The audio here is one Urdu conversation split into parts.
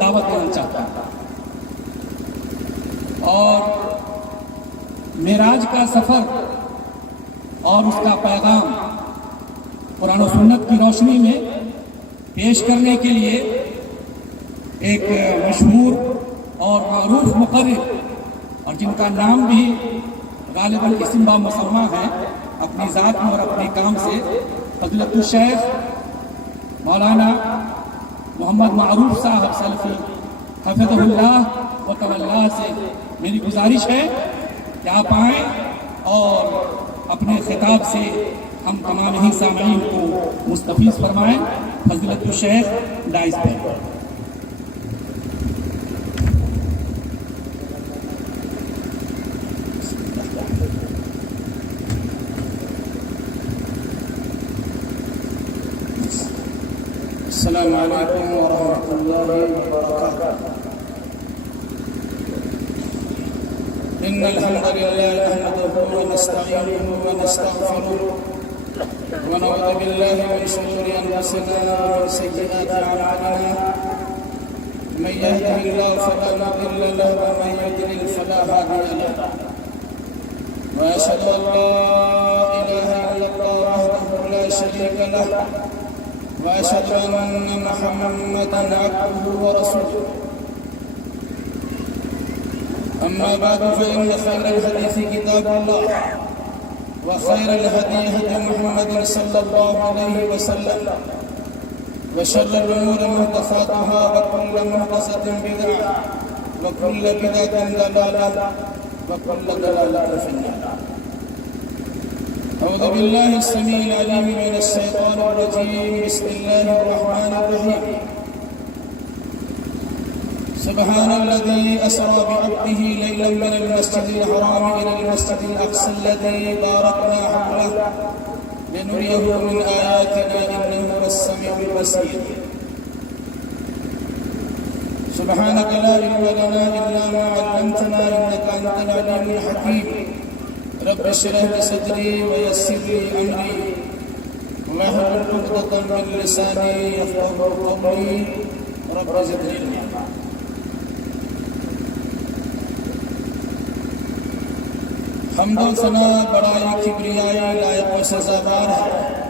دعوت دینا چاہتا ہوں، اور معراج کا سفر اور اس کا پیغام قرآن و سنت کی روشنی میں پیش کرنے کے لیے ایک مشہور اور معروف مقرر، اور جن کا نام بھی غالباً اسم با مسمہ ہے اپنی ذات میں اور اپنے کام سے، فضیلت الشیخ مولانا محمد معروف صاحب سلفی حفظہ اللہ و تولا سے میری گزارش ہے کہ آپ آئیں اور اپنے خطاب سے ہم تمام ہی سامعین کو مستفیض فرمائیں۔ فضیلت الشیخ دائز پہ۔ السلام علیکم ورحمۃ اللہ وبرکاتہ۔ إن الحمد لله نحمده ونستعينه ونستغفره ونعوذ بالله من شرور أنفسنا ومن سيئات أعمالنا، من يهده الله فلا مضل له ومن يضلل فلا هادي له، وأشهد أن لا إله إلا الله وحده لا شريك له، وأشهد أن محمدا عبده ورسوله. أما بعد فإن خير الحديث كتاب الله، وخير الهدي هدي محمد صلى الله عليه وسلم، وشر الأمور محدثاتها، وكل محدثة بدعة، وكل بدعة ضلالة، وكل ضلالة في النار. أعوذ بالله السميع العليم من الشيطان الرجيم. بسم الله الرحمن الرحيم. سبحان الذي أسرى بعبده ليلا من المسجد الحرام إلى المسجد الأقصى الذي باركنا حوله لنريه من آياتنا إنه هو السميع البصير. سبحانك لا علم لنا إلا ما علمتنا إنك أنت العليم الحكيم. رب اشرح لي صدري ويسر لي أمري واحلل عقدة من لساني يفقهوا قولي. رب زدني علما. حمد و ثنا بڑائی کبریائی لائق و سزاوار ہے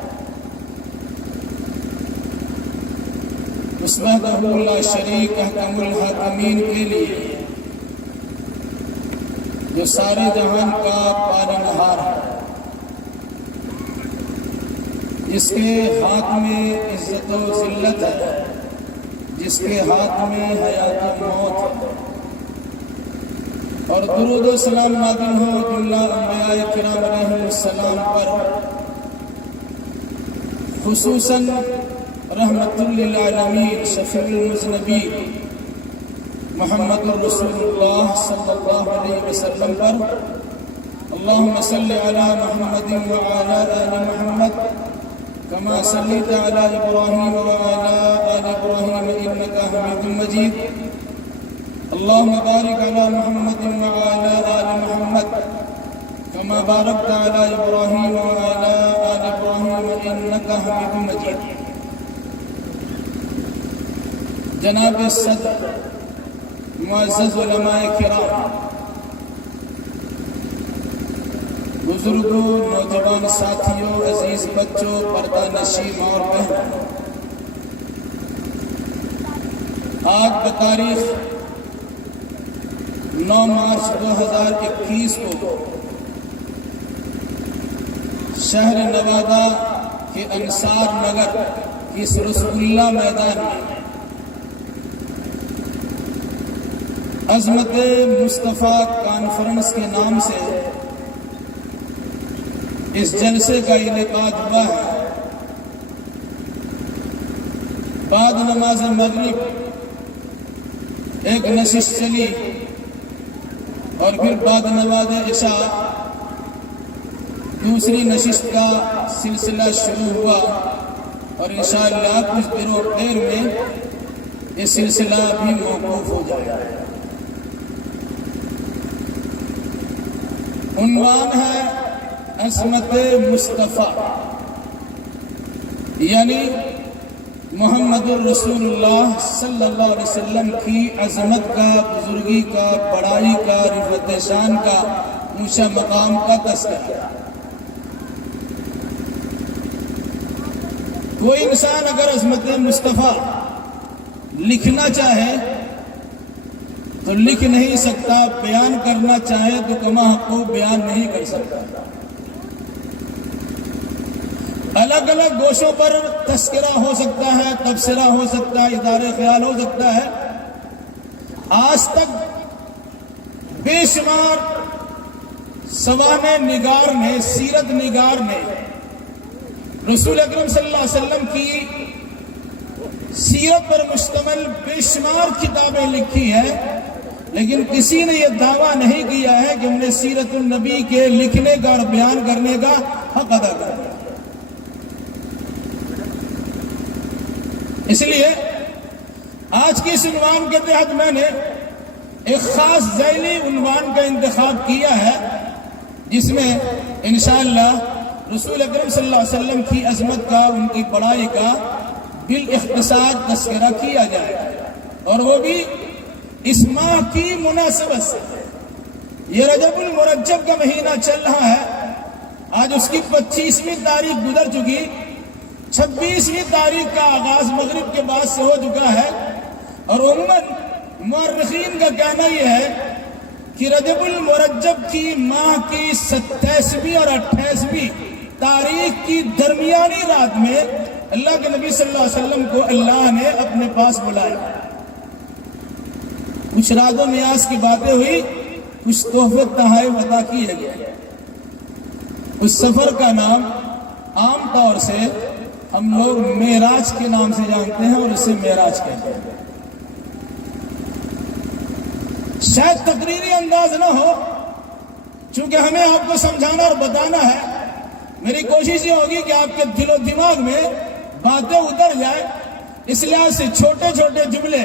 اس وحدہ لا شریک احکم الحاکمین کے لیے جو سارے جہان کا پالنہار ہے، جس کے ہاتھ میں عزت و ذلت ہے، جس کے ہاتھ میں حیات و موت ہے، اور درود و سلام نازل ہو جملہ انبیاء کرام علیہ السلام پر، خصوصاً رحمت للعالمین شفیع المذنبین محمد الرسول اللہ صلی اللہ علیہ وسلم پر۔ اللہم صل علی محمد وعلی آل محمد کما صلیت علی ابراہیم وعلی آل ابراہیم انکا حمید مجید۔ اللهم بارك على محمد وعلى آل محمد كما باركت على إبراهيم وعلى آل إبراهيم إنك حميد مجيد۔ جناب الصدر، معزز علماء کرام، بزرگوں، نوجوان ساتھیوں، عزیز بچوں، پردہ نشین اور بہنوں، آج بتاریخ 9 مارچ 2021 کو شہر نوادہ کے انصار نگر کی رسول اللہ میدان میں عظمت مصطفیٰ کانفرنس کے نام سے اس جلسے کا انعقاد ہوا ہے۔ بعد نماز مغرب ایک نشست چلی اور پھر بعد نماز عشاء دوسری نشست کا سلسلہ شروع ہوا، اور انشاءاللہ کچھ دیر میں یہ سلسلہ بھی موقوف ہو جائے گا۔ عنوان ہے عظمت مصطفیٰ، یعنی محمد الرسول اللہ صلی اللہ علیہ وسلم کی عظمت کا، بزرگی کا، بڑائی کا، رفعت شان کا، اونچا مقام کا تذکرہ۔ کوئی انسان اگر عظمت مصطفیٰ لکھنا چاہے تو لکھ نہیں سکتا، بیان کرنا چاہے تو کما حق کو بیان نہیں کر سکتا۔ الگ الگ گوشوں پر تذکرہ ہو سکتا ہے، تبصرہ ہو سکتا ہے، اظہار خیال ہو سکتا ہے۔ آج تک بے شمار سوانح نگار نے، سیرت نگار نے رسول اکرم صلی اللہ علیہ وسلم کی سیرت پر مشتمل بے شمار کتابیں لکھی ہے، لیکن کسی نے یہ دعویٰ نہیں کیا ہے کہ ہم نے سیرت النبی کے لکھنے کا اور بیان کرنے کا حق ادا کر دیا۔ اس لیے آج کی اس عنوان کے تحت میں نے ایک خاص ذیلی عنوان کا انتخاب کیا ہے، جس میں انشاءاللہ رسول اکرم صلی اللہ علیہ وسلم کی عظمت کا، ان کی بڑائی کا بالاختصار تذکرہ کیا جائے گا، اور وہ بھی اس ماہ کی مناسبت سے۔ یہ رجب المرجب کا مہینہ چل رہا ہے، آج اس کی 25ویں تاریخ گزر چکی، 26ویں تاریخ کا آغاز مغرب کے بعد سے ہو چکا ہے، اور عموماً مورخین کا کہنا یہ ہے کہ رجب المرجب کی ماہ کی 27ویں اور 28ویں تاریخ کی درمیانی رات میں اللہ کے نبی صلی اللہ علیہ وسلم کو اللہ نے اپنے پاس بلایا۔ کچھ راز و نیاز کی باتیں ہوئی، کچھ تحفے تحائف عطا کیے گئے۔ اس سفر کا نام عام طور سے ہم لوگ معراج کے نام سے جانتے ہیں، اور اسے معراج کہتے ہیں۔ شاید تقریری انداز نہ ہو، چونکہ ہمیں آپ کو سمجھانا اور بتانا ہے، میری کوشش یہ ہوگی کہ آپ کے دل و دماغ میں باتیں اتر جائیں، اس لحاظ سے چھوٹے چھوٹے جملے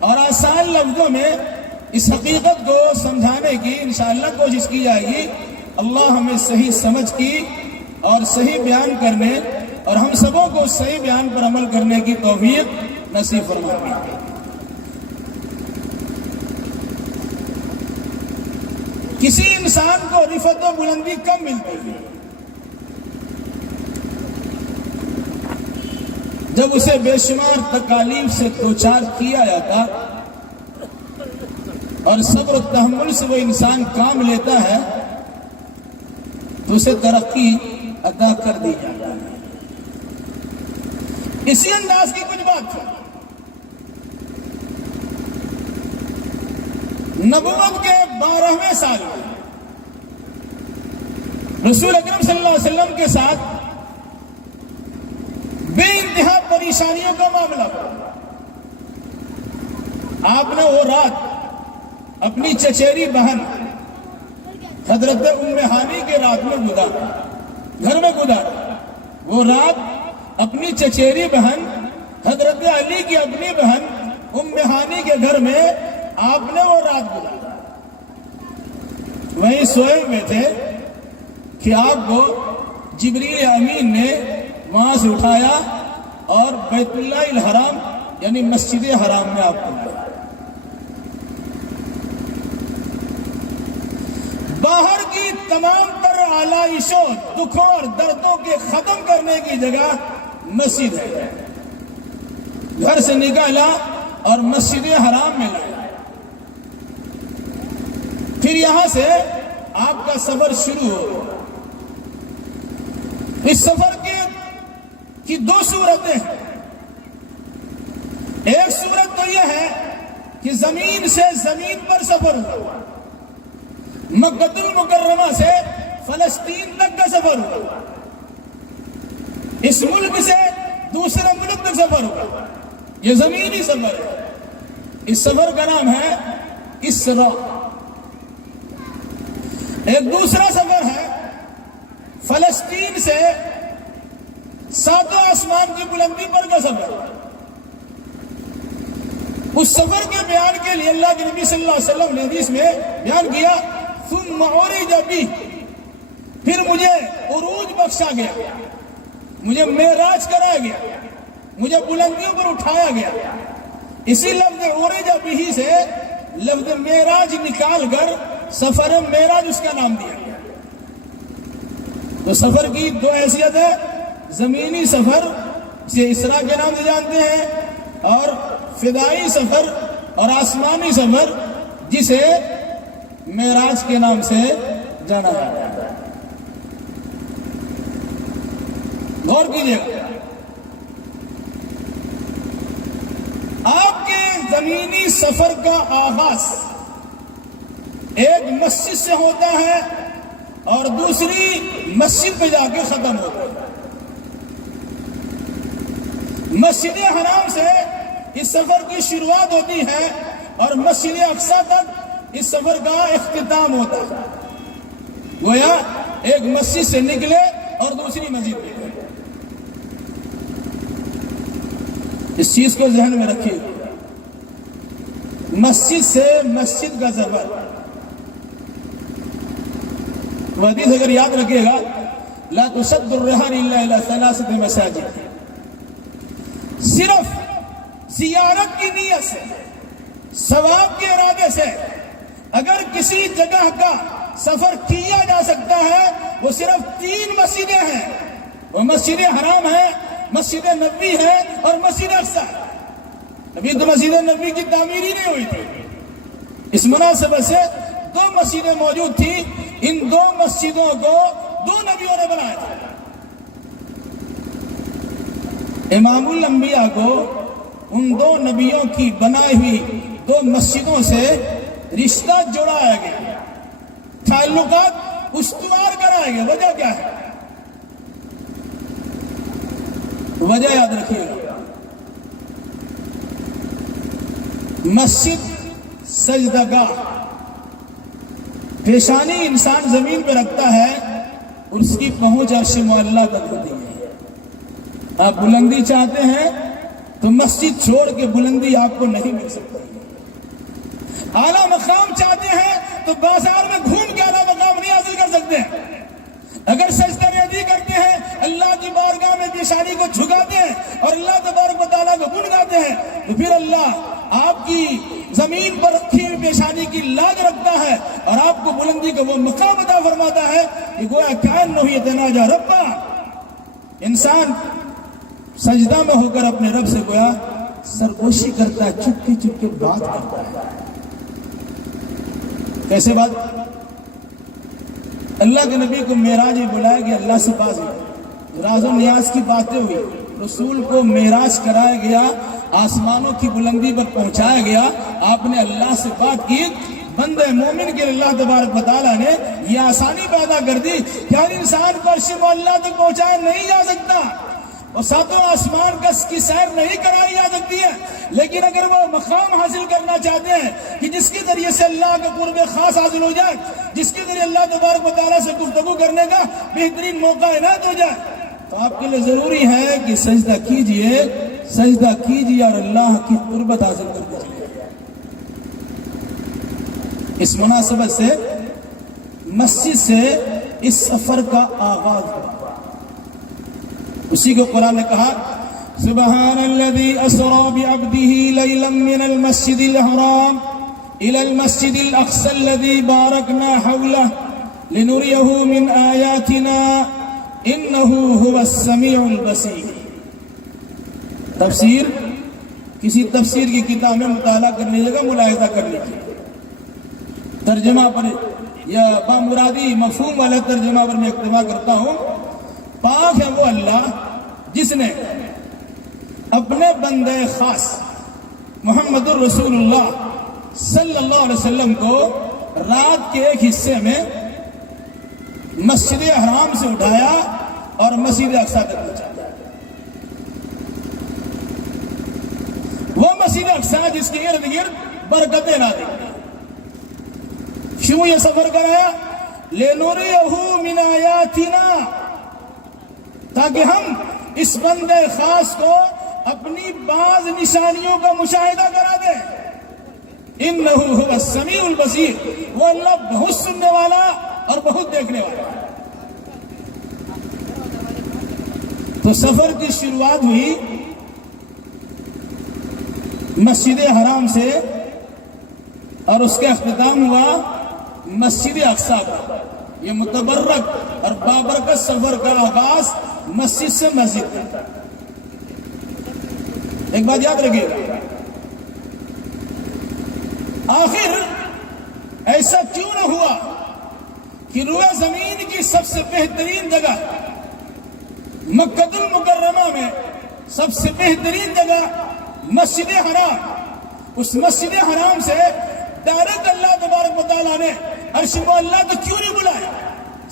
اور آسان لفظوں میں اس حقیقت کو سمجھانے کی انشاءاللہ کوشش کی جائے گی۔ اللہ ہمیں صحیح سمجھ کی اور صحیح بیان کرنے، اور ہم سبوں کو صحیح بیان پر عمل کرنے کی توفیق نصیب فرمائے۔ کسی انسان کو رفعت و بلندی کم ملتی ہے جب اسے بے شمار تکالیف سے دوچار کیا جاتا، اور صبر و تحمل سے وہ انسان کام لیتا ہے تو اسے ترقی عطا کر دی جاتی ہے۔ اسی انداز کی کچھ بات ہے۔ نبوت کے 12ویں سال میں رسول اکرم صلی اللہ علیہ وسلم کے ساتھ بے انتہا پریشانیوں کا معاملہ ہوا۔ آپ نے وہ رات اپنی چچیری بہن حضرت ام ہانی کے رات میں گزارا، گھر میں گزارا۔ وہ رات اپنی چچیری بہن حضرت علی کی اپنی بہن ام ہانی کے گھر میں آپ نے وہ رات گزارا۔ وہیں سوئے ہوئے تھے کہ آپ کو جبریل امین نے وہاں سے اٹھایا اور بیت اللہ الحرام یعنی مسجد حرام میں آپ کو لیا۔ باہر کی تمام تر آلائشوں، دکھوں اور دردوں کے ختم کرنے کی جگہ مسجد ہے۔ گھر سے نکالا اور مسجد حرام میں لایا۔ پھر یہاں سے آپ کا سفر شروع ہو۔ اس سفر کی 2 صورتیں ہیں۔ ایک صورت تو یہ ہے کہ زمین سے زمین پر سفر ہوا، مکہ المکرمہ سے فلسطین تک کا سفر ہوا، اس ملک سے دوسرے ملک تک سفر ہوا۔ یہ زمینی سفر ہے۔ اس سفر کا نام ہے اسراء۔ ایک دوسرا سفر ہے فلسطین سے 7 آسمان کی بلندی پر کا سفر۔ اس سفر کے بیان کے لیے اللہ کے نبی صلی اللہ علیہ وسلم نے حدیث میں بیان کیا، ثم عرج بی، پھر مجھے عروج بخشا گیا، مجھے معراج کرایا گیا۔ مجھے بلندیوں پر اٹھایا گیا. اسی لفظ عرج بہ سے لفظ معراج نکال کر سفر معراج اس کا نام دیا گیا. تو سفر کی دو حیثیت ہے، زمینی سفر سے اسراء کے نام سے جانتے ہیں، اور فضائی سفر اور آسمانی سفر جسے معراج کے نام سے جانا جاتا ہے. غور کیجیے گا، آپ کے زمینی سفر کا آغاز ایک مسجد سے ہوتا ہے اور دوسری مسجد پہ جا کے ختم ہوتا ہے. مسجد حرام سے اس سفر کی شروعات ہوتی ہے اور مسجد اقصی تک اس سفر کا اختتام ہوتا ہے. گویا ایک مسجد سے نکلے اور دوسری مسجد میں گئے. اس چیز کو ذہن میں رکھیے، مسجد سے مسجد کا سفر. حدیث اگر یاد رکھیے گا، لا تسد الرحال الا الى ثلاثه مساجد، صرف زیارت کی نیت سے، ثواب کے ارادے سے اگر کسی جگہ کا سفر کیا جا سکتا ہے وہ صرف 3 مسجدیں ہیں. وہ مسجد حرام ہے، مسجد نبوی ہے اور مسجد اقصی. ابھی تو مسجد نبوی کی تعمیر ہی نہیں ہوئی تھی. اس مناسبت سے 2 مسجدیں موجود تھیں. ان 2 مسجدوں کو 2 نبیوں نے بنایا تھا. امام الانبیاء کو ان 2 نبیوں کی بنائی ہوئی 2 مسجدوں سے رشتہ جوڑایا گیا، تعلقات استوار کرائے گئے. وجہ کیا ہے؟ وجہ یاد رکھیے گا، مسجد سجدہ گاہ، پیشانی انسان زمین پہ رکھتا ہے اور اس کی پہنچ عرش معلیٰ تک ہوتی ہے. آپ بلندی چاہتے ہیں تو مسجد چھوڑ کے بلندی آپ کو نہیں مل سکتی. اعلیٰ مقام چاہتے ہیں تو بازار میں گھوم کے اعلیٰ مقام نہیں حاصل کر سکتے. اگر سجدہ ریزی کرتے ہیں، اللہ کی بارگاہ میں پیشانی کو جھکاتے ہیں اور اللہ تبارک و تعالیٰ کو گنگاتے ہیں، تو پھر اللہ آپ کی زمین پر رکھی ہوئی پیشانی کی لاج رکھتا ہے اور آپ کو بلندی کا وہ مقام عطا فرماتا ہے کہ گویا کأنہ یتناجی ربہ. انسان سجدہ میں ہو کر اپنے رب سے گویا سرگوشی کرتا ہے، چپکے چپکے بات کرتا ہے. کیسے بات؟ اللہ کے نبی کو معراج میں بلایا گیا، اللہ سے بات ہوئی، راز و نیاز کی باتیں ہوئی، رسول کو معراج کرایا گیا، آسمانوں کی بلندی پر پہنچایا گیا. آپ نے اللہ سے بات کی. بندے مومن کے اللہ تبارک و تعالیٰ نے یہ آسانی پیدا کر دی کہ ہر انسان کو عرش معلیٰ تک پہنچایا نہیں جا سکتا اور 7 آسمان کی سیر نہیں کرائی جا سکتی ہے، لیکن اگر وہ مقام حاصل کرنا چاہتے ہیں کہ جس کے ذریعے سے اللہ کا قرب خاص حاصل ہو جائے، جس کے ذریعے اللہ تبارک و تعالیٰ سے گفتگو کرنے کا بہترین موقع عنایت ہو جائے، تو آپ کے لیے ضروری ہے کہ سجدہ کیجیے اور اللہ کی قربت حاصل کر کے چلیے. اس مناسبت سے مسجد سے اس سفر کا آغاز ہوا. اسی کو قرآن نے کہا، سبحان الذي اسرى بعبده ليلا من المسجد الحرام الى المسجد الاقصى الذي باركنا حوله لنريه من آياتنا انه هو السميع البصير. تفسیر کسی تفسیر کی کتاب میں مطالعہ کرنے جگہ ملاحظہ کر لیجیے. ترجمہ پر یا بامرادی مفہوم والا ترجمہ پر میں اقتباس کرتا ہوں. پاک ہے وہ اللہ جس نے اپنے بندے خاص محمد الرسول اللہ صلی اللہ علیہ وسلم کو رات کے ایک حصے میں مسجد حرام سے اٹھایا اور مسجد اقصی تک پہنچایا. وہ مسجد اقصی جس کے ارد گرد برکتیں نازل ہوئی. کیوں یہ سفر کرایا؟ لِنُرِيَهُ مِنْ آيَاتِنَا، تاکہ ہم اس بندے خاص کو اپنی بعض نشانیوں کا مشاہدہ کرا دیں. اِنَّهُ هُوَ السَّمِيعُ الْبَصِيرُ، وہ اللہ بہت سننے والا اور بہت دیکھنے والا. تو سفر کی شروعات ہوئی مسجد حرام سے اور اس کا اختتام ہوا مسجد اقصی کا۔ یہ متبرک اور بابرکت سفر کا آغاز مسجد سے مسجد کا۔ ایک بات یاد رکھیے گا، آخر ایسا کیوں نہ ہوا کہ روئے زمین کی سب سے بہترین جگہ مکہ المکرمہ میں سب سے بہترین جگہ مسجد حرام، اس مسجد حرام سے ڈائریکٹ اللہ تبارک و تعالیٰ نے عرش معلیٰ کو کیوں نہیں بلایا؟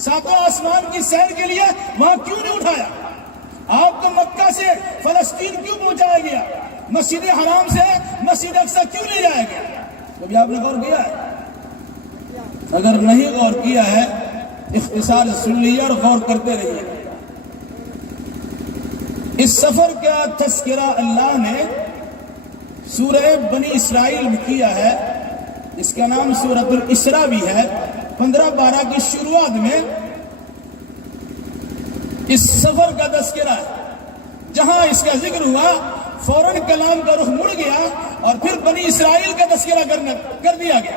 ساتوں آسمان کی سیر کے لیے وہاں کیوں نہیں اٹھایا؟ آپ کو مکہ سے فلسطین کیوں پہنچایا گیا؟ مسجد حرام سے مسجد اقصی کیوں لے جایا گیا؟ کبھی آپ نے غور کیا ہے؟ اگر نہیں غور کیا ہے اختصار سن لیجیے اور غور کرتے رہیے۔ اس سفر کا تذکرہ اللہ نے سورہ بنی اسرائیل میں کیا ہے، اس کا نام سورۃ الاسراء بھی ہے۔ 15-12 کی شروعات میں اس سفر کا تذکرہ ہے، جہاں اس کا ذکر ہوا فوراً کلام کا رخ مڑ گیا اور پھر بنی اسرائیل کا تذکرہ کر دیا گیا۔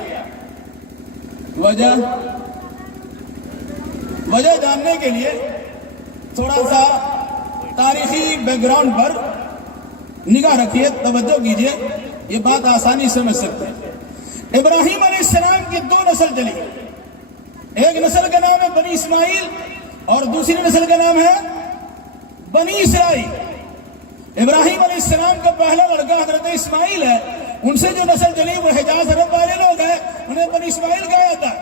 وجہ جاننے کے لیے تھوڑا سا تاریخی بیک گراؤنڈ پر نگاہ رکھیے، توجہ کیجیے، یہ بات آسانی سمجھ سکتے ہیں۔ ابراہیم علیہ السلام کی 2 نسل چلی، ایک نسل کا نام ہے بنی اسماعیل اور دوسری نسل کا نام ہے بنی اسرائیل۔ ابراہیم علیہ السلام کا پہلا لڑکا حضرت اسماعیل ہے، ان سے جو نسل چلی وہ حجاز عرب والے لوگ ہیں، انہیں بنی اسماعیل کہا جاتا ہے۔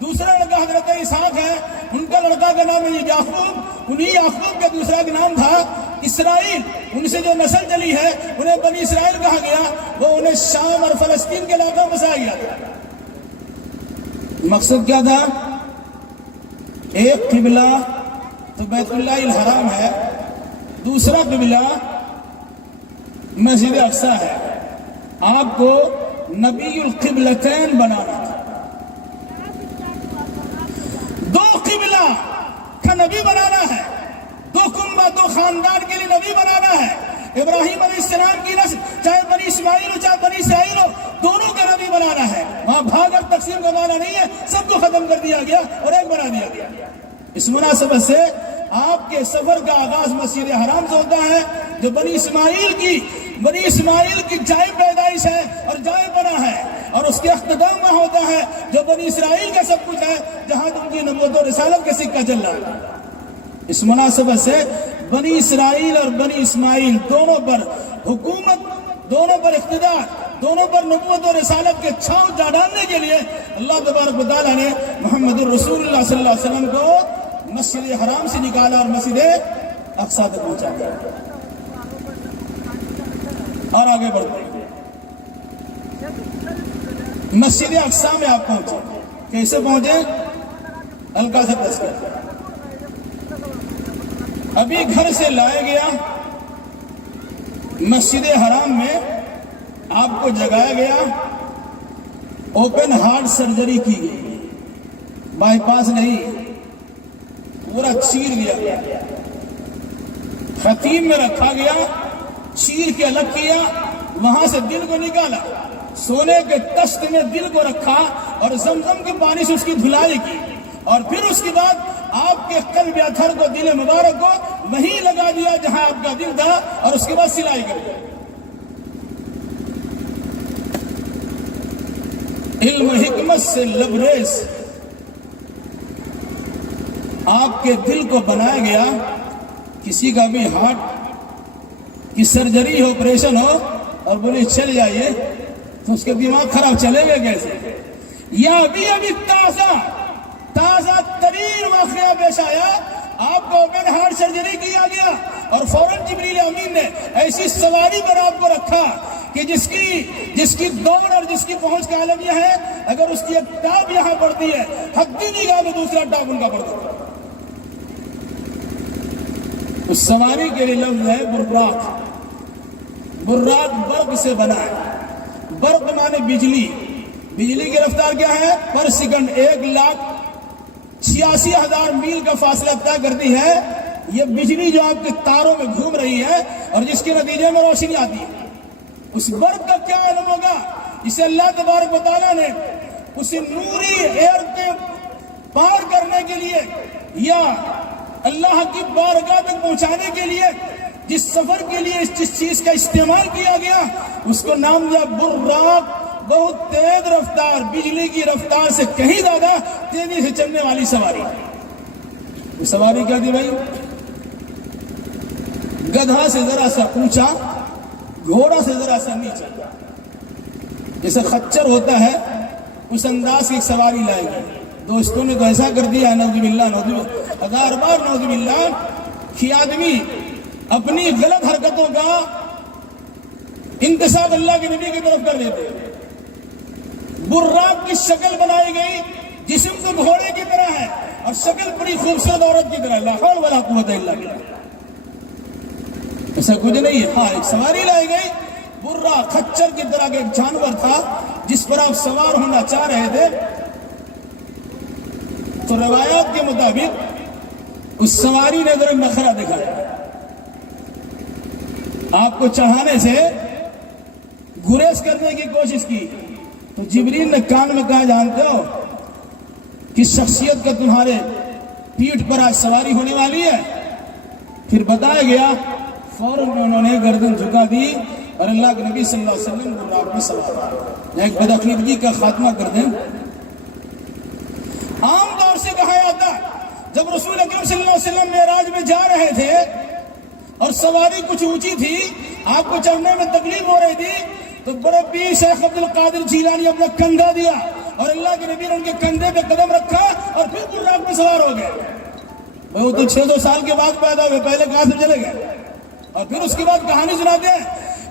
دوسرا لڑکا حضرت اسحاق ہے، ان کا لڑکا کا نام ہے یعقوب، انہی یعقوب کا دوسرا کا نام تھا اسرائیل۔ ان سے جو نسل چلی ہے انہیں بنی اسرائیل کہا گیا، وہ انہیں شام اور فلسطین کے علاقہ میں بسایا گیا۔ مقصد کیا تھا؟ ایک قبلہ تو بیت اللہ الحرام ہے، دوسرا قبلہ مسجد اقصی ہے۔ آپ کو نبی القبلتین بنانا تھا، 2 قبلہ کا نبی بنانا ہے، 2 کنبہ 2 خاندان کے لیے نبی بنانا ہے۔ ابراہیم علیہ السلام کی نسل چاہے بنی اسماعیل ہو چاہے بنی اسرائیل ہو، دونوں کا نبی بنانا ہے۔ وہاں بھاگ اور تقسیم کا معنی نہیں ہے، سب کو ختم کر دیا گیا اور ایک بنا دیا گیا۔ اس مناسبت سے آپ کے سفر کا آغاز مسجد حرام سے ہوتا ہے، جو بنی اسماعیل کی جائے پیدائش ہے اور جائے بنا ہے، اور اس کے اختتام وہاں ہوتا ہے جو بنی اسرائیل کا سب کچھ ہے، جہاں ان کی نبوت و رسالت کا سکہ چل رہا ہے۔ اس مناسبت سے بنی اسرائیل اور بنی اسماعیل دونوں پر حکومت، دونوں پر اقتدار، دونوں پر نبوت و رسالت کے چھاؤں جا ڈالنے کے لیے اللہ تبارک و تعالیٰ نے محمد الرسول اللہ صلی اللہ علیہ وسلم کو مسجد حرام سے نکالا اور مسجد اقصی تک پہنچا دیا۔ اور آگے بڑھتے ہیں، مسجد اقصی میں آپ پہنچے، کیسے پہنچے؟ ہلکا سا تذکرہ۔ ابھی گھر سے لایا گیا، مسجد حرام میں آپ کو جگایا گیا، اوپن ہارٹ سرجری کی گئی، بائی پاس نہیں، پورا چیر دیا گیا، خطیم میں رکھا گیا، چیر کے الگ کیا، وہاں سے دل کو نکالا، سونے کے تشت میں دل کو رکھا اور زمزم کے پانی سے اس کی دھلائی کی، اور پھر اس کے بعد آپ کے قلب اطہر کو، دل مبارک کو وہیں لگا دیا جہاں آپ کا دل تھا، اور اس کے بعد سلائی کر دیا۔ علم و حکمت سے لبریز آپ کے دل کو بنایا گیا۔ کسی کا بھی ہارٹ کی سرجری ہو، آپریشن ہو اور بولے چل جائیے، تو اس کے دماغ خراب چلے گا کیسے؟ یا ابھی تازہ ترین واقعہ پیش آیا، آپ کو اوپن ہارٹ سرجری کیا گیا اور فوراً جبریل امین نے ایسی سواری پر آپ کو رکھا کہ جس کی دوڑ اور جس کی پہنچ کا عالم یہ ہے، اگر اس کی ایک ٹاپ یہاں پڑتی ہے، حدی نگاہ میں دوسرا ٹاپ ان کا پڑتا ہے۔ اس سواری کے لیے لفظ ہے براق۔ براق برق سے بنا ہے، برق مانے بجلی، بجلی کی رفتار کیا ہے؟ پر سیکنڈ 1,86,000 میل کا فاصلہ طے کرتی ہے یہ بجلی، جو آپ کے تاروں میں گھوم رہی ہے اور جس کے نتیجے میں روشنی آتی ہے۔ اس برق کا کیا عالم ہوگا جسے اللہ تبارک و تعالیٰ نے اسے نوری ایئر کے پار کرنے کے لیے یا اللہ کی بارگاہ تک پہنچانے کے لیے جس سفر کے لیے جس چیز کا استعمال کیا گیا اس کو نام دیا براق. بہت تیز رفتار، بجلی کی رفتار سے کہیں زیادہ تیزی سے چلنے والی سواری. یہ سواری کیا تھی بھائی؟ گدھا سے ذرا سا اونچا، گھوڑا سے ذرا سا نیچا. جیسے خچر ہوتا ہے اس انداز کی سواری لائے گی. دوستوں نے تو ایسا کر دیا نعوذ باللہ، ہزار بار نعوذ باللہ، کہ آدمی اپنی غلط حرکتوں کا انتساب اللہ کے نبی کی طرف کر دیتے. براق کی شکل بنائی گئی، جسم تو گھوڑے کی طرح ہے اور شکل بڑی خوبصورت عورت کی طرح. لا حول ولا قوت الا باللہ. ایسا کچھ نہیں ہے. ہاں ایک سواری لائی گئی، براق خچر کی طرح کا ایک جانور تھا جس پر آپ سوار ہونا چاہ رہے تھے. تو روایات کے مطابق اس سواری نے ذرا نخرہ دکھایا، آپ کو چڑھانے سے گریز کرنے کی کوشش کی. تو جبریل نے کان میں کہا جانتے ہو کس شخصیت کا تمہارے پیٹھ پر آج سواری ہونے والی ہے؟ پھر بتایا گیا. فوراً انہوں نے گردن جھکا دی اور اللہ کے نبی صلی اللہ علیہ وسلم براق میں سوار. ایک بدعقیدگی کا خاتمہ کر دیں. عام طور سے کہا جاتا جب رسول اکرم صلی اللہ علیہ وسلم معراج میں جا رہے تھے اور سواری کچھ اونچی تھی، آپ کو چڑھنے میں تکلیف ہو رہی تھی، تو بڑے پیر شیخ عبد القادر جیلانی اپنا کندھا دیا اور اللہ کے نبی نے ان کے کندھے پہ قدم رکھا اور پھر براق میں سوار ہو گئے. وہ تو 600 سال کے بعد پیدا ہوئے، پہلے کہاں سے چلے گئے؟ اور پھر اس کے بعد کہانی سناتے ہیں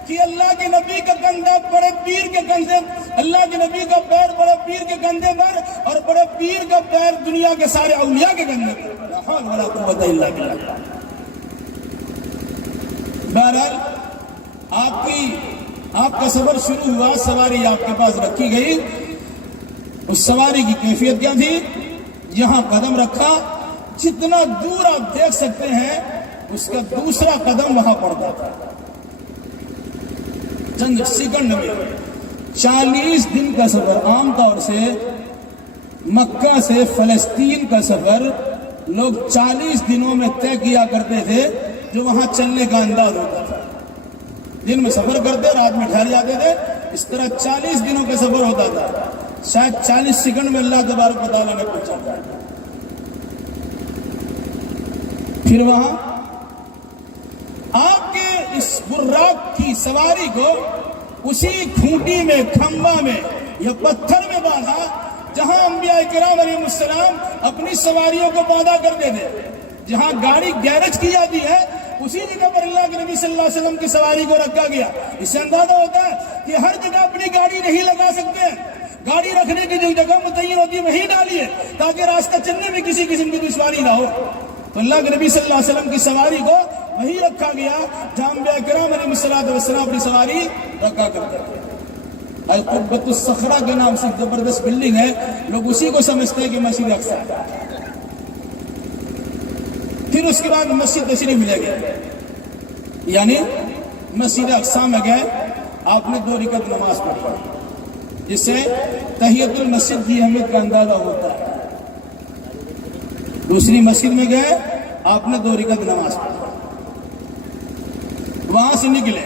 کہ اللہ کے نبی کا کندھا بڑے پیر کے کندھے، اللہ کے نبی کا پیر بڑے پیر کے کندھے پر اور بڑے پیر کا پیر دنیا کے سارے اولیاء کے کندھے پر. لا حول ولا قوت الا باللہ. بہرحال آپ کا سفر شروع ہوا، سواری آپ کے پاس رکھی گئی. اس سواری کی کیفیت کیا تھی؟ یہاں قدم رکھا، جتنا دور آپ دیکھ سکتے ہیں اس کا دوسرا قدم وہاں پڑتا تھا. چند سیکنڈ میں 40 دن کا سفر. عام طور سے مکہ سے فلسطین کا سفر لوگ 40 دنوں میں طے کیا کرتے تھے، جو وہاں چلنے کا انداز ہوتا تھا. دن میں سفر کرتے، رات میں ٹھہر جاتے تھے. اس طرح 40 دنوں کا سفر ہوتا تھا. شاید 40 سیکنڈ میں اللہ تبارک و تعالیٰ نے پہنچا تھا. پھر وہاں آپ کے اس براق کی سواری کو اسی کھوٹی میں، کھمبا میں یا پتھر میں باندھا جہاں انبیاء کرام علیہ السلام اپنی سواریوں کو باندھا کرتے تھے. جہاں گاڑی گیرج کی جاتی ہے اسی جگہ پر اللہ کے نبی صلی اللہ علیہ وسلم کی سواری کو رکھا گیا. اس سے اندازہ ہوتا ہے کہ ہر جگہ اپنی گاڑی نہیں لگا سکتے. گاڑی رکھنے کی جو جگہ متعین ہوتی ہے وہیں ڈالیے تاکہ راستہ چلنے میں کسی قسم کی دشواری نہ ہو. تو اللہ کے نبی صلی اللہ علیہ وسلم کی سواری کو وہیں رکھا گیا جہاں انبیاء کرام علیہ السلام اپنی سواری رکھا کرتے تھے. القبۃ الصخرہ کے نام سے زبردست بلڈنگ ہے، لوگ اسی کو سمجھتے ہیں کہ مسجد اقصی. پھر اس کے بعد مسجد تشریف لے گئے، یعنی مسجد اقصی میں گئے. آپ نے 2 رکعت نماز پڑھی جس سے تحیۃ المسجد کی اہمیت کا اندازہ ہوتا ہے. دوسری مسجد میں گئے، آپ نے 2 رکعت نماز پڑھی. وہاں سے نکلے،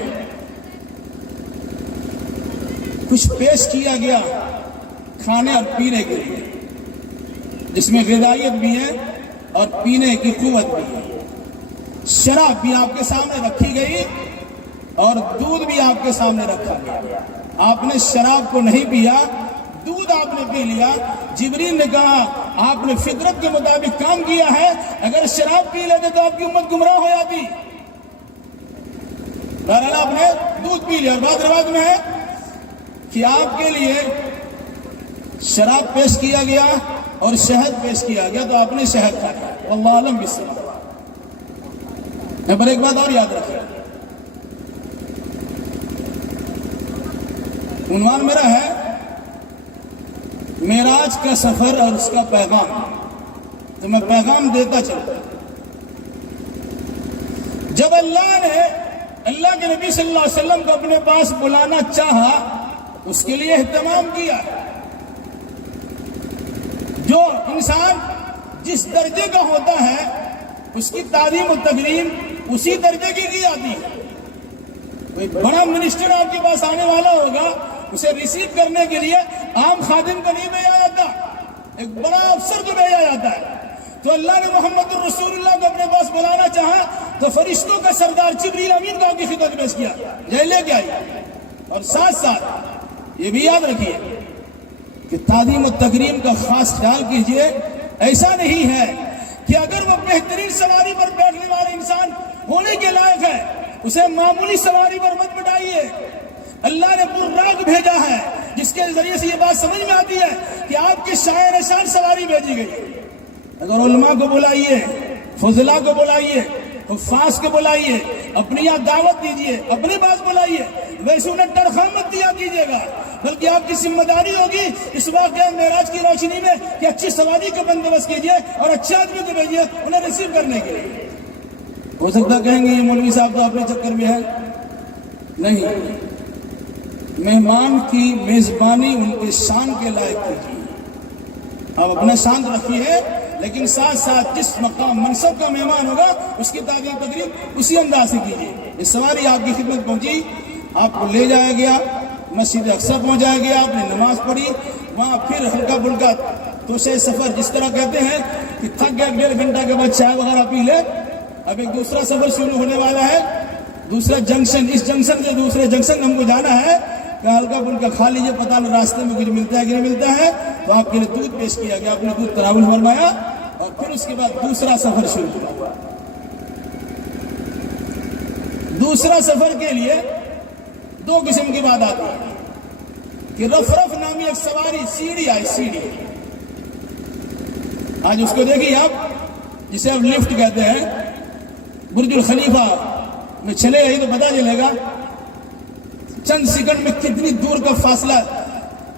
کچھ پیش کیا گیا کھانے اور پینے کے لیے جس میں غذائیت بھی ہے اور پینے کی قوت بھی ہے. شراب بھی آپ کے سامنے رکھی گئی اور دودھ بھی آپ کے سامنے رکھا گیا. آپ نے شراب کو نہیں پیا، دودھ آپ نے پی لیا. جبریل نے کہا آپ نے فطرت کے مطابق کام کیا ہے، اگر شراب پی لیتے تو آپ کی امت گمراہ ہو جاتی. بہرحال آپ نے دودھ پی لیا. اور بعض روایت میں ہے کہ آپ کے لیے شراب پیش کیا گیا اور شہد پیش کیا گیا تو آپ نے شہد کھایا. واللہ اعلم بالصواب. پر ایک بات اور یاد رکھیں، عنوان میرا ہے معراج کا سفر اور اس کا پیغام. تو میں پیغام دیتا چلتا. جب اللہ کے نبی صلی اللہ علیہ وسلم کو اپنے پاس بلانا چاہا، اس کے لیے اہتمام کیا۔ جو انسان جس درجے کا ہوتا ہے اس کی تعظیم و تکریم اسی درجے کی جاتی ہے۔ کوئی بڑا منسٹر آپ کے پاس آنے والا ہوگا، اسے ریسیو کرنے کے لیے عام خادم کو نہیں بھیجا جاتا، ایک بڑا افسر کو بھیجا جاتا ہے۔ تو اللہ نے محمد الرسول اللہ کو اپنے پاس بلانا چاہا تو فرشتوں کا سردار جبریل امین کو آپ کی خدمت پیش کیا، یہ لے کے آئی۔ اور ساتھ ساتھ یہ بھی یاد رکھیے کہ تعظیم و تکریم کا خاص خیال کیجئے۔ ایسا نہیں ہے کہ اگر وہ بہترین سواری پر بیٹھنے والے انسان ہونے کے لائق ہے اسے معمولی سواری پر مت بٹھائیے۔ اللہ نے براق بھیجا ہے جس کے ذریعے سے یہ بات سمجھ میں آتی ہے کہ آپ کی شاعر شان سواری بھیجی گئی۔ اگر علماء کو بلائیے، فضلاء کو بلائیے، حفاظ کو بلائیے، اپنی یہاں دعوت دیجئے، اپنے پاس بلائیے، ویسے انہیں تنخواہ مت دیا کیجیے گا، بلکہ آپ کی ذمہ داری ہوگی اس واقعہ معراج کی روشنی میں کہ اچھی سواری کا بندوبست کیجیے اور اچھے آدمی کو بھیجیے انہیں ریسیو کرنے کے لیے۔ ہو سکتا کہیں گے یہ مولوی صاحب تو اپنے چکر میں ہے، نہیں، مہمان کی میزبانی ان کے شان کے لائق کیجیے۔ آپ اپنا شان رکھیے لیکن ساتھ ساتھ جس مقام منصب کا مہمان ہوگا اس کی تعظیم تقریب اسی انداز سے کیجیے۔ یہ سواری آپ کی خدمت پہنچی، آپ کو لے جایا گیا، مسجد اقصی پہنچایا گیا، آپ نے نماز پڑھی، وہاں پھر ہلکا پھلکا توشے سفر جس طرح کہتے ہیں کہ تھک گیا 1.5 گھنٹہ کے بعد چائے وغیرہ پی لے، اب ایک دوسرا سفر شروع ہونے والا ہے، دوسرا جنکشن، اس جنکشن سے دوسرے جنکشن ہم کو جانا ہے کہ ہلکا پھلکا کھا لیجیے، پتہ نہیں راستے میں کچھ ملتا ہے کہ نہیں ملتا ہے، تو آپ کے لیے دودھ پیش کیا گیا، آپ نے دودھ تناول فرمایا اور پھر اس کے بعد دوسرا سفر شروع ہوا۔ دوسرا سفر کے لیے 2 قسم کی بات آتی ہے کہ رفرف نامی ایک سواری سیڑھی آئی، سیڑھی، آج اس کو دیکھیے آپ، جسے آپ لفٹ کہتے ہیں، برج الخلیفہ میں چلے گئی تو پتہ چلے گا چند سیکنڈ میں کتنی دور کا فاصلہ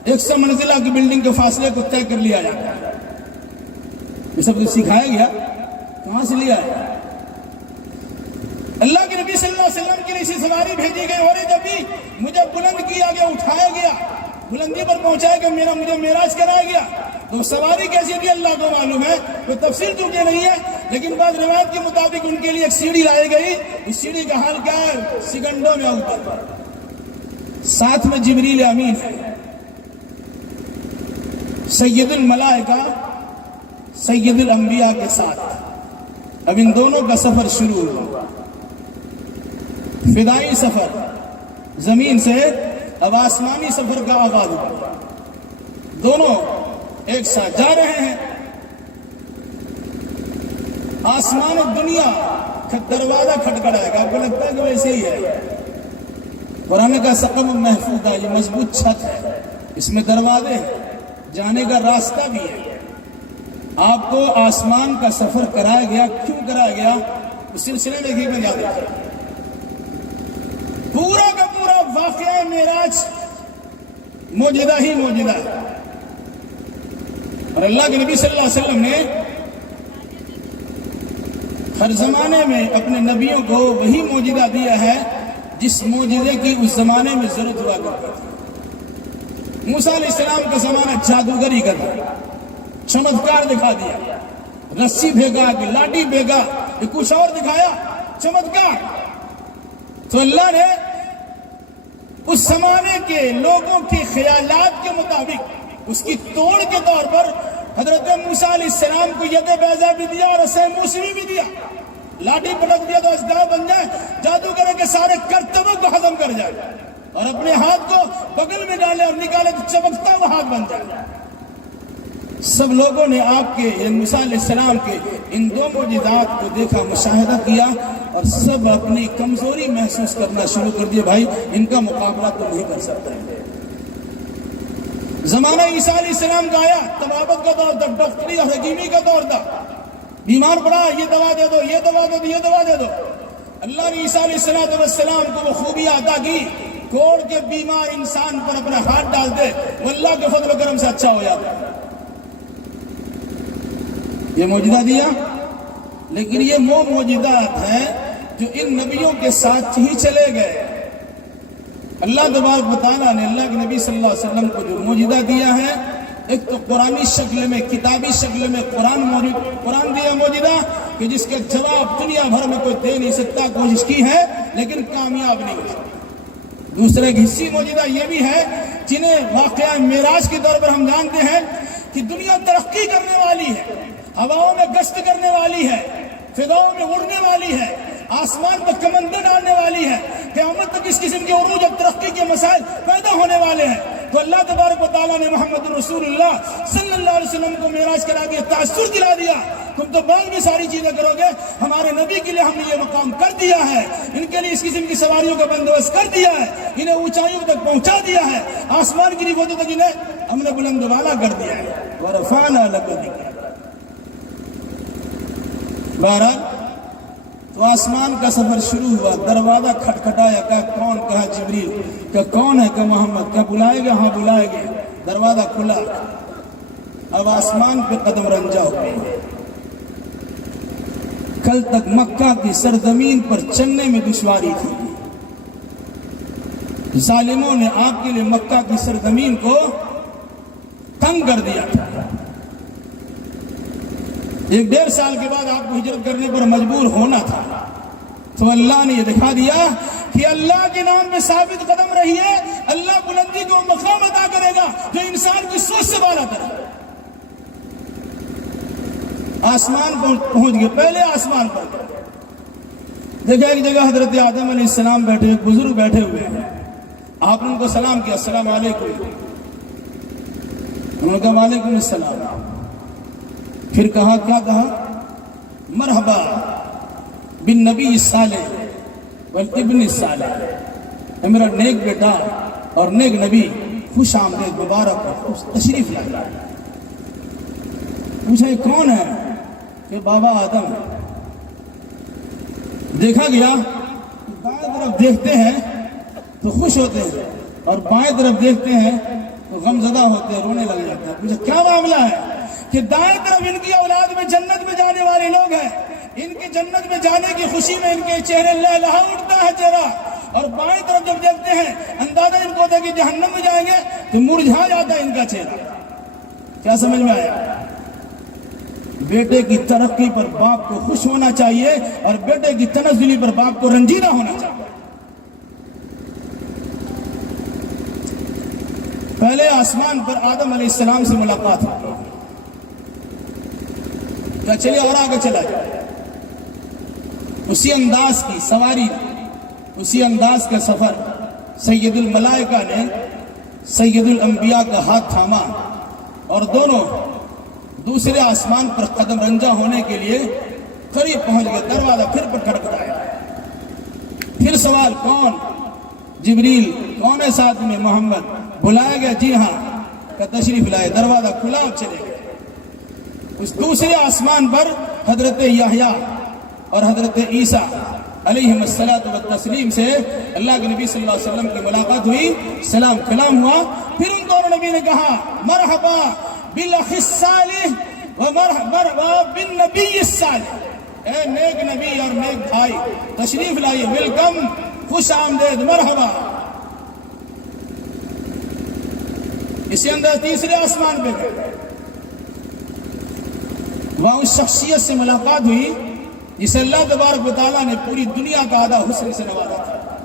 100 منزلہ کی بلڈنگ کے فاصلے کو طے کر لیا جاتا ہے۔ یہ سب کچھ سکھایا گیا، کہاں سے لیا ہے؟ اللہ کے نبی صلی اللہ علیہ وسلم کے لیے اسی سواری بھیجی گئی، اور جب بھی مجھے بلند کیا گیا، اٹھایا گیا، بلندی پر پہنچایا گیا، مجھے معراج کرایا گیا، تو سواری کیسی تھی اللہ کو معلوم ہے، کوئی تفصیل تو کہ نہیں ہے، لیکن بعض روایت کے مطابق ان کے لیے ایک سیڑھی لائی گئی، اس سیڑھی کا حال کیا ہے؟ سیکنڈوں میں اوپر، ساتھ میں جبریل امین ہے، سید الملائکہ سید الانبیاء کے ساتھ۔ اب ان دونوں کا سفر شروع ہوا، فدائی سفر، زمین سے اب آسمانی سفر کا آغاز ہوا، دونوں ایک ساتھ جا رہے ہیں۔ آسمان و دنیا کا دروازہ کھٹکھٹائے گا، آپ کو لگتا ہے کہ ویسے ہی ہے، قرآن کا سقف محفوظ ہے، یہ مضبوط چھت ہے، اس میں دروازے ہیں، جانے کا راستہ بھی ہے۔ آپ کو آسمان کا سفر کرایا گیا، کیوں کرایا گیا اس سلسلے میں بھی میں یاد رکھیں۔ پورا کا پورا واقعہ معراج معجزہ ہی معجزہ ہے، اور اللہ کے نبی صلی اللہ علیہ وسلم نے ہر زمانے میں اپنے نبیوں کو وہی معجزہ دیا ہے جس معجزے کی اس زمانے میں ضرورت ہوا کرتی تھی۔ موسیٰ علیہ السلام کا زمانہ جادوگری کا تھا، چمتکار دکھا دیا، رسی بھیگا کہ لاٹھی بھیگا کہ کچھ اور دکھایا، چمتکار۔ تو اللہ نے اس زمانے کے لوگوں کے خیالات کے مطابق اس کی توڑ کے طور پر حضرت موسیٰ علیہ السلام کو ید بیضا بھی دیا اور عصا موسمی بھی دیا، لاٹھی پٹک دیا تو اشدہا بن جائے، جادوگر کے سارے کرتبوں کو ختم کر جائے، اور اپنے ہاتھ کو بغل میں ڈالے اور نکالے تو چمکتا وہ ہاتھ بن جائے۔ سب لوگوں نے آپ کے موسیٰ علیہ السلام کے ان 2 معجزات کو دیکھا، مشاہدہ کیا، اور سب اپنی کمزوری محسوس کرنا شروع کر دیا، بھائی ان کا مقابلہ تو نہیں کر سکتے۔ زمانہ عیسیٰ علیہ السلام کا آیا، طبابت کا دور تھا، ڈاکٹری اور حکیمی کا دور تھا، بیمار پڑا یہ دوا دے دو، یہ دوا دے دو، یہ دوا دے دو۔ اللہ نے عیسیٰ علیہ السلام کو وہ خوبی عطا کی، کوڑ کے بیمار انسان پر اپنا ہاتھ ڈال دے وہ اللہ کے فضل و کرم سے اچھا ہو جاتا ہے۔ یہ معجزہ دیا، لیکن یہ وہ معجزات ہیں جو ان نبیوں کے ساتھ ہی چلے گئے۔ اللہ تبارک و تعالیٰ نے اللہ کے نبی صلی اللہ علیہ وسلم کو جو معجزہ دیا ہے، ایک تو قرآنی شکل میں، کتابی شکل میں قرآن دیا معجزہ کہ جس کے جواب دنیا بھر میں کوئی دے نہیں سکتا، کوشش کی ہے لیکن کامیاب نہیں ہو سکتا۔ دوسرے ایک حصی معجزہ یہ بھی ہے جنہیں واقعہ معراج کے طور پر ہم جانتے ہیں کہ دنیا ترقی کرنے والی ہے، ہواؤں میں گشت کرنے والی ہے، فضاؤں میں اڑنے والی ہے، آسمان پر کمندیں ڈالنے والی ہے، قیامت تک اس قسم کے عروج اور ترقی کے مسائل پیدا ہونے والے ہیں۔ تو اللہ تبارک و تعالیٰ نے محمد رسول اللہ صلی اللہ علیہ وسلم کو معراج کرا دیا، تاثر دلا دیا، تم تو بعد میں ساری چیزیں کرو گے، ہمارے نبی کے لیے ہم نے یہ مقام کر دیا ہے، ان کے لیے اس قسم کی سواریوں کا بندوبست کر دیا ہے، انہیں اونچائیوں تک پہنچا دیا ہے، آسمان کی رفتوں تک انہیں ہم نے بلند والا کر دیا ہے۔ وَرَفَعْنَا لَكَ ذِكْرَكَ۔ بہرحال تو آسمان کا سفر شروع ہوا، دروازہ کھٹکھٹایا، کہا کون؟ کہا جبریل۔ کہ کون ہے؟ کہ محمد۔ کہا بلائے گا؟ ہاں بلائے گے۔ دروازہ کھلا، اب آسمان پہ قدم رنجا ہو گئے۔ کل تک مکہ کی سرزمین پر چلنے میں دشواری تھی، ظالموں نے آپ کے لیے مکہ کی سرزمین کو تنگ کر دیا تھا۔ 1.5 سال کے بعد آپ کو ہجرت کرنے پر مجبور ہونا تھا، تو اللہ نے یہ دکھا دیا کہ اللہ کے نام میں ثابت قدم رہیے، اللہ بلندی کو مقام عطا کرے گا جو انسان کی سوچ سے بالا تر ہے۔ آسمان پر پہنچ گئے، پہلے آسمان پر دیکھا ایک جگہ حضرت آدم علیہ السلام بیٹھے، ایک بزرگ بیٹھے ہوئے ہیں، آپ نے ان کو سلام کیا، السلام علیکم، انہوں نے کہا وعلیکم السلام، پھر کہا، کیا کہا؟ مرحبا بالنبی الصالح والابن الصالح، اے میرا نیک بیٹا اور نیک نبی، خوش آمدید، مبارک ہو، تشریف لائے۔ پوچھا یہ کون ہے؟ کہ بابا آدم۔ دیکھا گیا بائیں طرف دیکھتے ہیں تو خوش ہوتے ہیں اور بائیں طرف دیکھتے ہیں تو غمزدہ ہوتے ہیں، رونے لگ جاتے ہیں۔ پوچھا کیا معاملہ ہے؟ کہ دائیں طرف ان کی اولاد میں جنت میں جانے والے لوگ ہیں، ان کی جنت میں جانے کی خوشی میں ان کے چہرے لہلہا اٹھتا ہے چہرہ، اور بائیں طرف جب دیکھتے ہیں اندازہ ان کو ہوتا ہے کہ جہنم میں جائیں گے تو مرجھا جاتا ہے ان کا چہرہ۔ کیا سمجھ میں آیا؟ بیٹے کی ترقی پر باپ کو خوش ہونا چاہیے اور بیٹے کی تنزلی پر باپ کو رنجیدہ ہونا چاہیے۔ پہلے آسمان پر آدم علیہ السلام سے ملاقات ہوئی، کیا چلیے اور آگے چلا جائے، اسی انداز کی سواری، اسی انداز کا سفر سید الملائکہ نے سید الانبیاء کا ہاتھ تھاما اور دونوں دوسرے آسمان پر قدم رنجا ہونے کے لیے قریب پہنچ گئے۔ دروازہ پھر پر کھٹکھٹایا، پھر سوال کون؟ جبریل۔ کون ہے ساتھ میں؟ محمد۔ بلایا گیا؟ جی ہاں۔ کہ تشریف لائے۔ دروازہ کھلا اور چلے گئے۔ اس دوسرے آسمان پر حضرت یحییٰ اور حضرت عیسیٰ علیہم الصلاۃ والتسلیم سے اللہ کے نبی صلی اللہ علیہ وسلم کی ملاقات ہوئی، سلام کلام ہوا۔ پھر ان دونوں نبی نے کہا مرحبا بالاخ الصالح ومرحبا بالنبی الصالح، اے نیک نبی اور نیک بھائی تشریف لائیے، ویلکم، خوش آمدید، مرحبا۔ اسی اندر تیسرے آسمان پہ گئے، وہاں اس شخصیت سے ملاقات ہوئی جسے اللہ تبارک و تعالیٰ نے پوری دنیا کا آدھا حسن سے نوازا تھا۔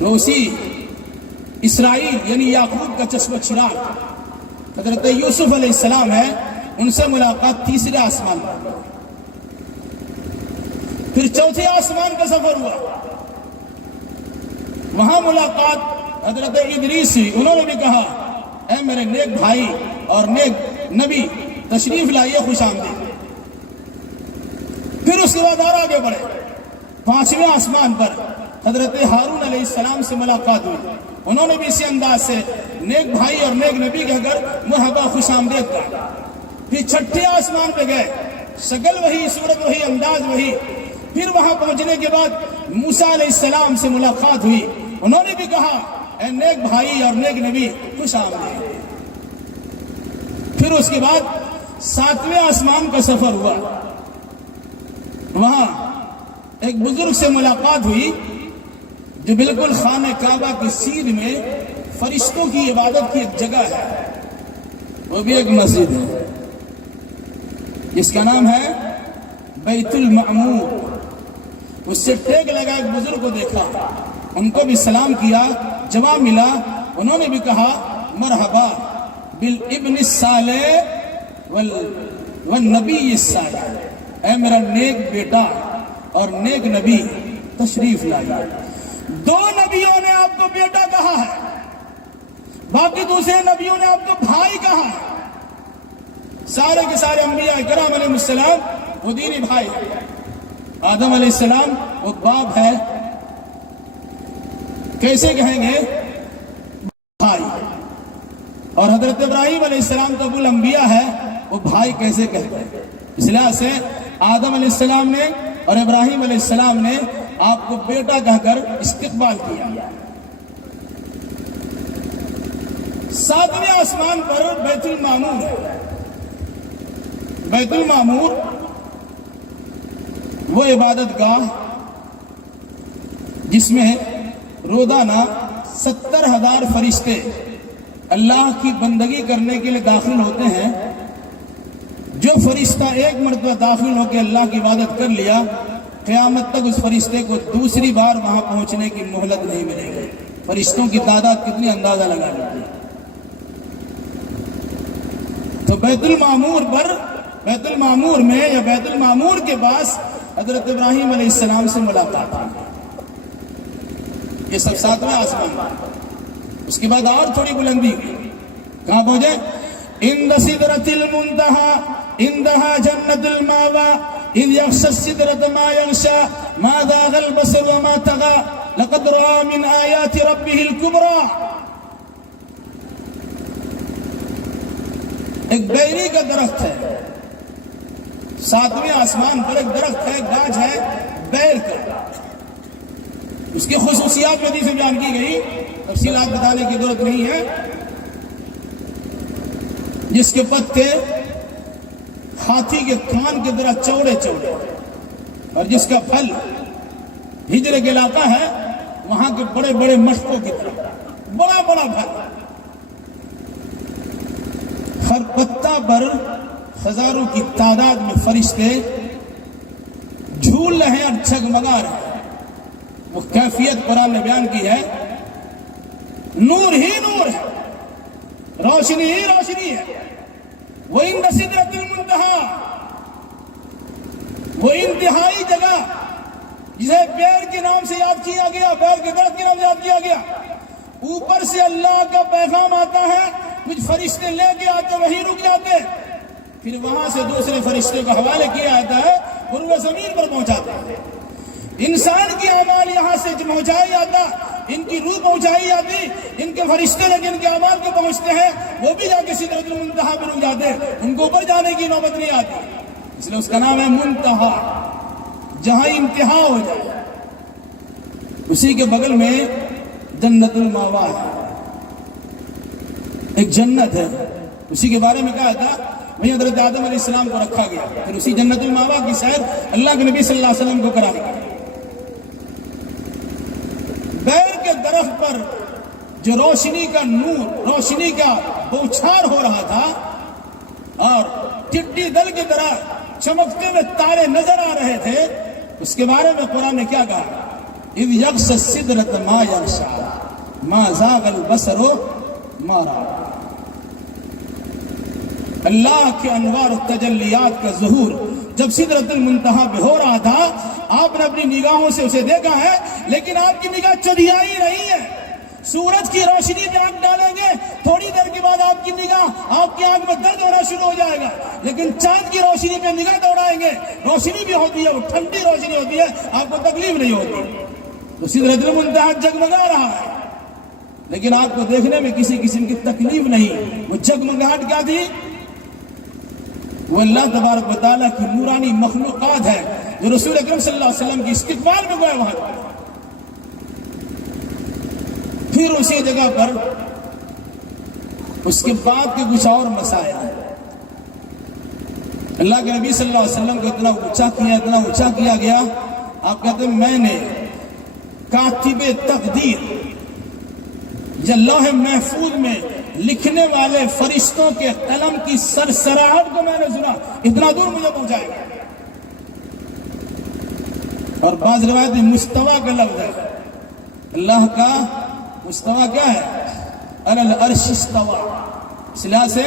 وہ اسی اسرائیل یعنی یعقوب کا چشمہ چراغ حضرت یوسف علیہ السلام ہے، ان سے ملاقات تیسرے آسمان پر۔ پھر چوتھے آسمان کا سفر ہوا، وہاں ملاقات حضرت ادریس ہوئی، انہوں نے بھی کہا اے میرے نیک بھائی اور نیک نبی تشریف لائیے، خوش آمدید۔ پھر اس کے بعد اور آگے بڑھے، پانچویں آسمان پر حضرت ہارون علیہ السلام سے ملاقات ہوئی، انہوں نے بھی اسی انداز سے نیک بھائی اور نیک نبی کہہ کر مرحبا، خوش آمدید کہا۔ پھر چھٹے آسمان پہ گئے، شکل وہی، صورت وہی، انداز وہی۔ پھر وہاں پہنچنے کے بعد موسیٰ علیہ السلام سے ملاقات ہوئی، انہوں نے بھی کہا اے نیک بھائی اور نیک نبی خوش آمدید۔ پھر اس کے بعد ساتویں آسمان کا سفر ہوا، وہاں ایک بزرگ سے ملاقات ہوئی جو بالکل خانہ کعبہ کی سیر میں فرشتوں کی عبادت کی ایک جگہ ہے، وہ بھی ایک مسجد ہے جس کا نام ہے بیت المعمور۔ اس سے ٹیک لگا ایک بزرگ کو دیکھا، ان کو بھی سلام کیا، جواب ملا، انہوں نے بھی کہا مرحبا بالابن الصالح والنبی الصالح، اے میرا نیک بیٹا اور نیک نبی تشریف لائیے۔ دو نبیوں نے آپ کو بیٹا کہا ہے، باقی دوسرے نبیوں نے آپ کو بھائی کہا ہے۔ سارے کے سارے انبیاء کرام علیہ السلام وہ دینی بھائی ہیں۔ آدم علیہ السلام وہ باپ ہے، کیسے کہیں گے بھائی، اور حضرت ابراہیم علیہ السلام تو ابو الانبیاء ہے، وہ بھائی کیسے کہتے ہیں؟ اس لحاظ سے آدم علیہ السلام نے اور ابراہیم علیہ السلام نے آپ کو بیٹا کہہ کر استقبال کیا۔ ساتویں آسمان پر بیت المعمور ہے۔ بیت المعمور وہ عبادت گاہ جس میں روزانہ 70,000 فرشتے اللہ کی بندگی کرنے کے لیے داخل ہوتے ہیں۔ جو فرشتہ ایک مرتبہ داخل ہو کے اللہ کی عبادت کر لیا، قیامت تک اس فرشتے کو دوسری بار وہاں پہنچنے کی مہلت نہیں ملے گی۔ فرشتوں کی تعداد کتنی اندازہ لگا لیجیے۔ تو بیت المعمور میں یا بیت المعمور کے پاس حضرت ابراہیم علیہ السلام سے ملاقات ہوئی۔ یہ سب ساتویں آسمان پر۔ اس کے بعد اور تھوڑی بلندی ہوئی، کہاں پہنچے؟ عند سدرۃ المنتہی عندہا جنت الماوی اذ یغشی السدرۃ ما یغشی ما زاغ البصر وما طغی لقد رأى من آیات ربہ الکبریٰ۔ ایک بیری کا درخت ہے، ساتویں آسمان پر ایک درخت ہے، گاچھ ہے بیر کا۔ اس کی خصوصیات میں حدیث میں بیان کی گئی، تفصیلات بتانے کی ضرورت نہیں ہے۔ جس کے پتے ہاتھی کے کان کی طرح چوڑے چوڑے، اور جس کا پھل ہجر کے علاقہ ہے وہاں کے بڑے بڑے مشکوں کی طرح بڑا بڑا پھل۔ ہر پتا پر ہزاروں کی تعداد میں فرشتے جھول رہے ہیں اور جگمگا رہے ہیں۔ وہ کیفیت قرآن نے بیان کی ہے، نور ہی نور ہے، روشنی ہی روشنی ہے۔ وَعِنْدَ سِدْرَةِ الْمُنْتَهَى، وہ انتہائی جگہ جسے بیر کے نام سے یاد کیا گیا، بیر کے درخت کے نام سے یاد کیا گیا۔ اوپر سے اللہ کا پیغام آتا ہے، کچھ فرشتے لے کے آتے، وہیں رک جاتے، پھر وہاں سے دوسرے فرشتے کو حوالے کیا جاتا ہے اور وہ زمین پر پہنچاتے ہیں۔ انسان کی اعمال یہاں سے پہنچائی جاتا، ان کی روح پہنچائی جاتی، ان کے فرشتے لے کے ان کے اعمال کو پہنچتے ہیں، وہ بھی جا کے سدرۃ المنتہی پہ رک جاتے ہیں، ان کو اوپر جانے کی نوبت نہیں آتی۔ اس لیے اس کا نام ہے منتہا، جہاں انتہا ہو جائے۔ اسی کے بغل میں جنت الماوا ہے، ایک جنت ہے، اسی کے بارے میں کہا تھا وہیں حضرت آدم علیہ السلام کو رکھا گیا، پھر اسی جنت الماوا کی سیر اللہ کے نبی صلی اللہ علیہ وسلم کو کرائی گئی۔ بیر کے درخت پر جو روشنی کا نور، روشنی کا بوچھار ہو رہا تھا اور ٹڈی دل کی طرح چمکتے ہوئے تارے نظر آ رہے تھے، اس کے بارے میں قرآن نے کیا کہا؟ اذ یغشی السدرۃ ما یغشی ما زاغ البصر ما رأى۔ اللہ کے انوار و تجلیات کا ظہور جب سدرۃ المنتہی پہ ہو رہا تھا، آپ نے اپنی نگاہوں سے اسے دیکھا ہے، لیکن آپ کی نگاہ چدھیائی رہی ہے۔ سورج کی روشنی پہ آنکھ ڈالیں گے، تھوڑی دیر کے بعد آپ کی نگاہ، آپ کی آنکھ میں درد ہونا شروع ہو جائے گا، لیکن چاند کی روشنی پہ نگاہ دوڑائیں گے، روشنی بھی ہوتی ہے، وہ ٹھنڈی روشنی ہوتی ہے، آپ کو تکلیف نہیں ہوتی۔ تو سدرۃ المنتہی جگمگا رہا ہے، لیکن آپ کو دیکھنے میں کسی قسم کی تکلیف نہیں۔ وہ جگمگاہٹ کیا تھی؟ وہ اللہ تبارک و تعالیٰ کی نورانی مخلوقات ہے جو رسول اکرم صلی اللہ علیہ وسلم کی استقبال میں گئے وہاں۔ پھر اسی جگہ پر اس کے بعد کے کچھ اور مسائل ہیں۔ اللہ کے نبی صلی اللہ علیہ وسلم کو اتنا اونچا کیا گیا. آپ کہتے ہیں میں نے کاتب تقدیر یا لوح محفوظ میں لکھنے والے فرشتوں کے قلم کی سرسراہٹ کو میں نے سنا، اتنا دور مجھے پہنچائے گا. اور بعض روایت میں مستوی کا لفظ ہے. اللہ کا مستوی کیا ہے؟ علی العرش استوى. اس لحاظ سے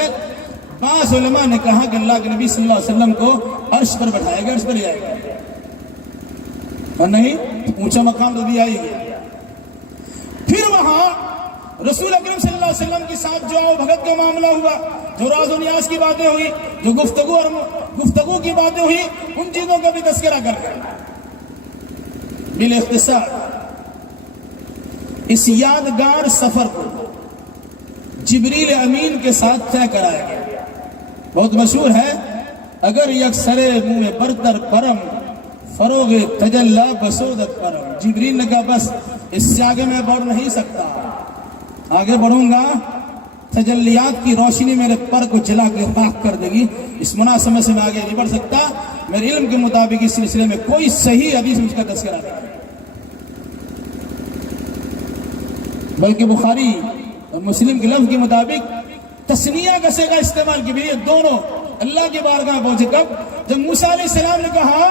بعض علماء نے کہا کہ اللہ کے نبی صلی اللہ علیہ وسلم کو عرش پر بٹھائے گا، عرش پر لے جائے گا، اور نہیں اونچا مقام تو دیا ہی گیا. پھر وہاں رسول اکرم صلی اللہ علیہ وسلم کے ساتھ جو بھگت کا معاملہ ہوا، جو راز و نیاز کی باتیں ہوئی، جو گفتگو کی باتیں ہوئی، ان چیزوں کا بھی تذکرہ کر کے بالاختصار اس یادگار سفر کو جبریل امین کے ساتھ طے کرایا گیا. بہت مشہور ہے، اگر یکسر منہ برتر پرم فروغ تجلا بسودت پرم. جبریل نے کہا بس اس سے آگے میں بڑھ نہیں سکتا، آگے بڑھوں گا تجلیات کی روشنی میرے پر کو جلا کے خاک کر دے گی، اس مناسبت سے میں آگے نہیں بڑھ سکتا. میرے علم کے مطابق اس سلسلے میں کوئی صحیح حدیث مجھ کا تذکرہ نہیں، بلکہ بخاری اور مسلم کے لفظ کے مطابق تسنیہ کا صیغہ استعمال کی. یہ دونوں اللہ کی بارگاہ پہنچے کب؟ جب موسیٰ علیہ السلام نے کہا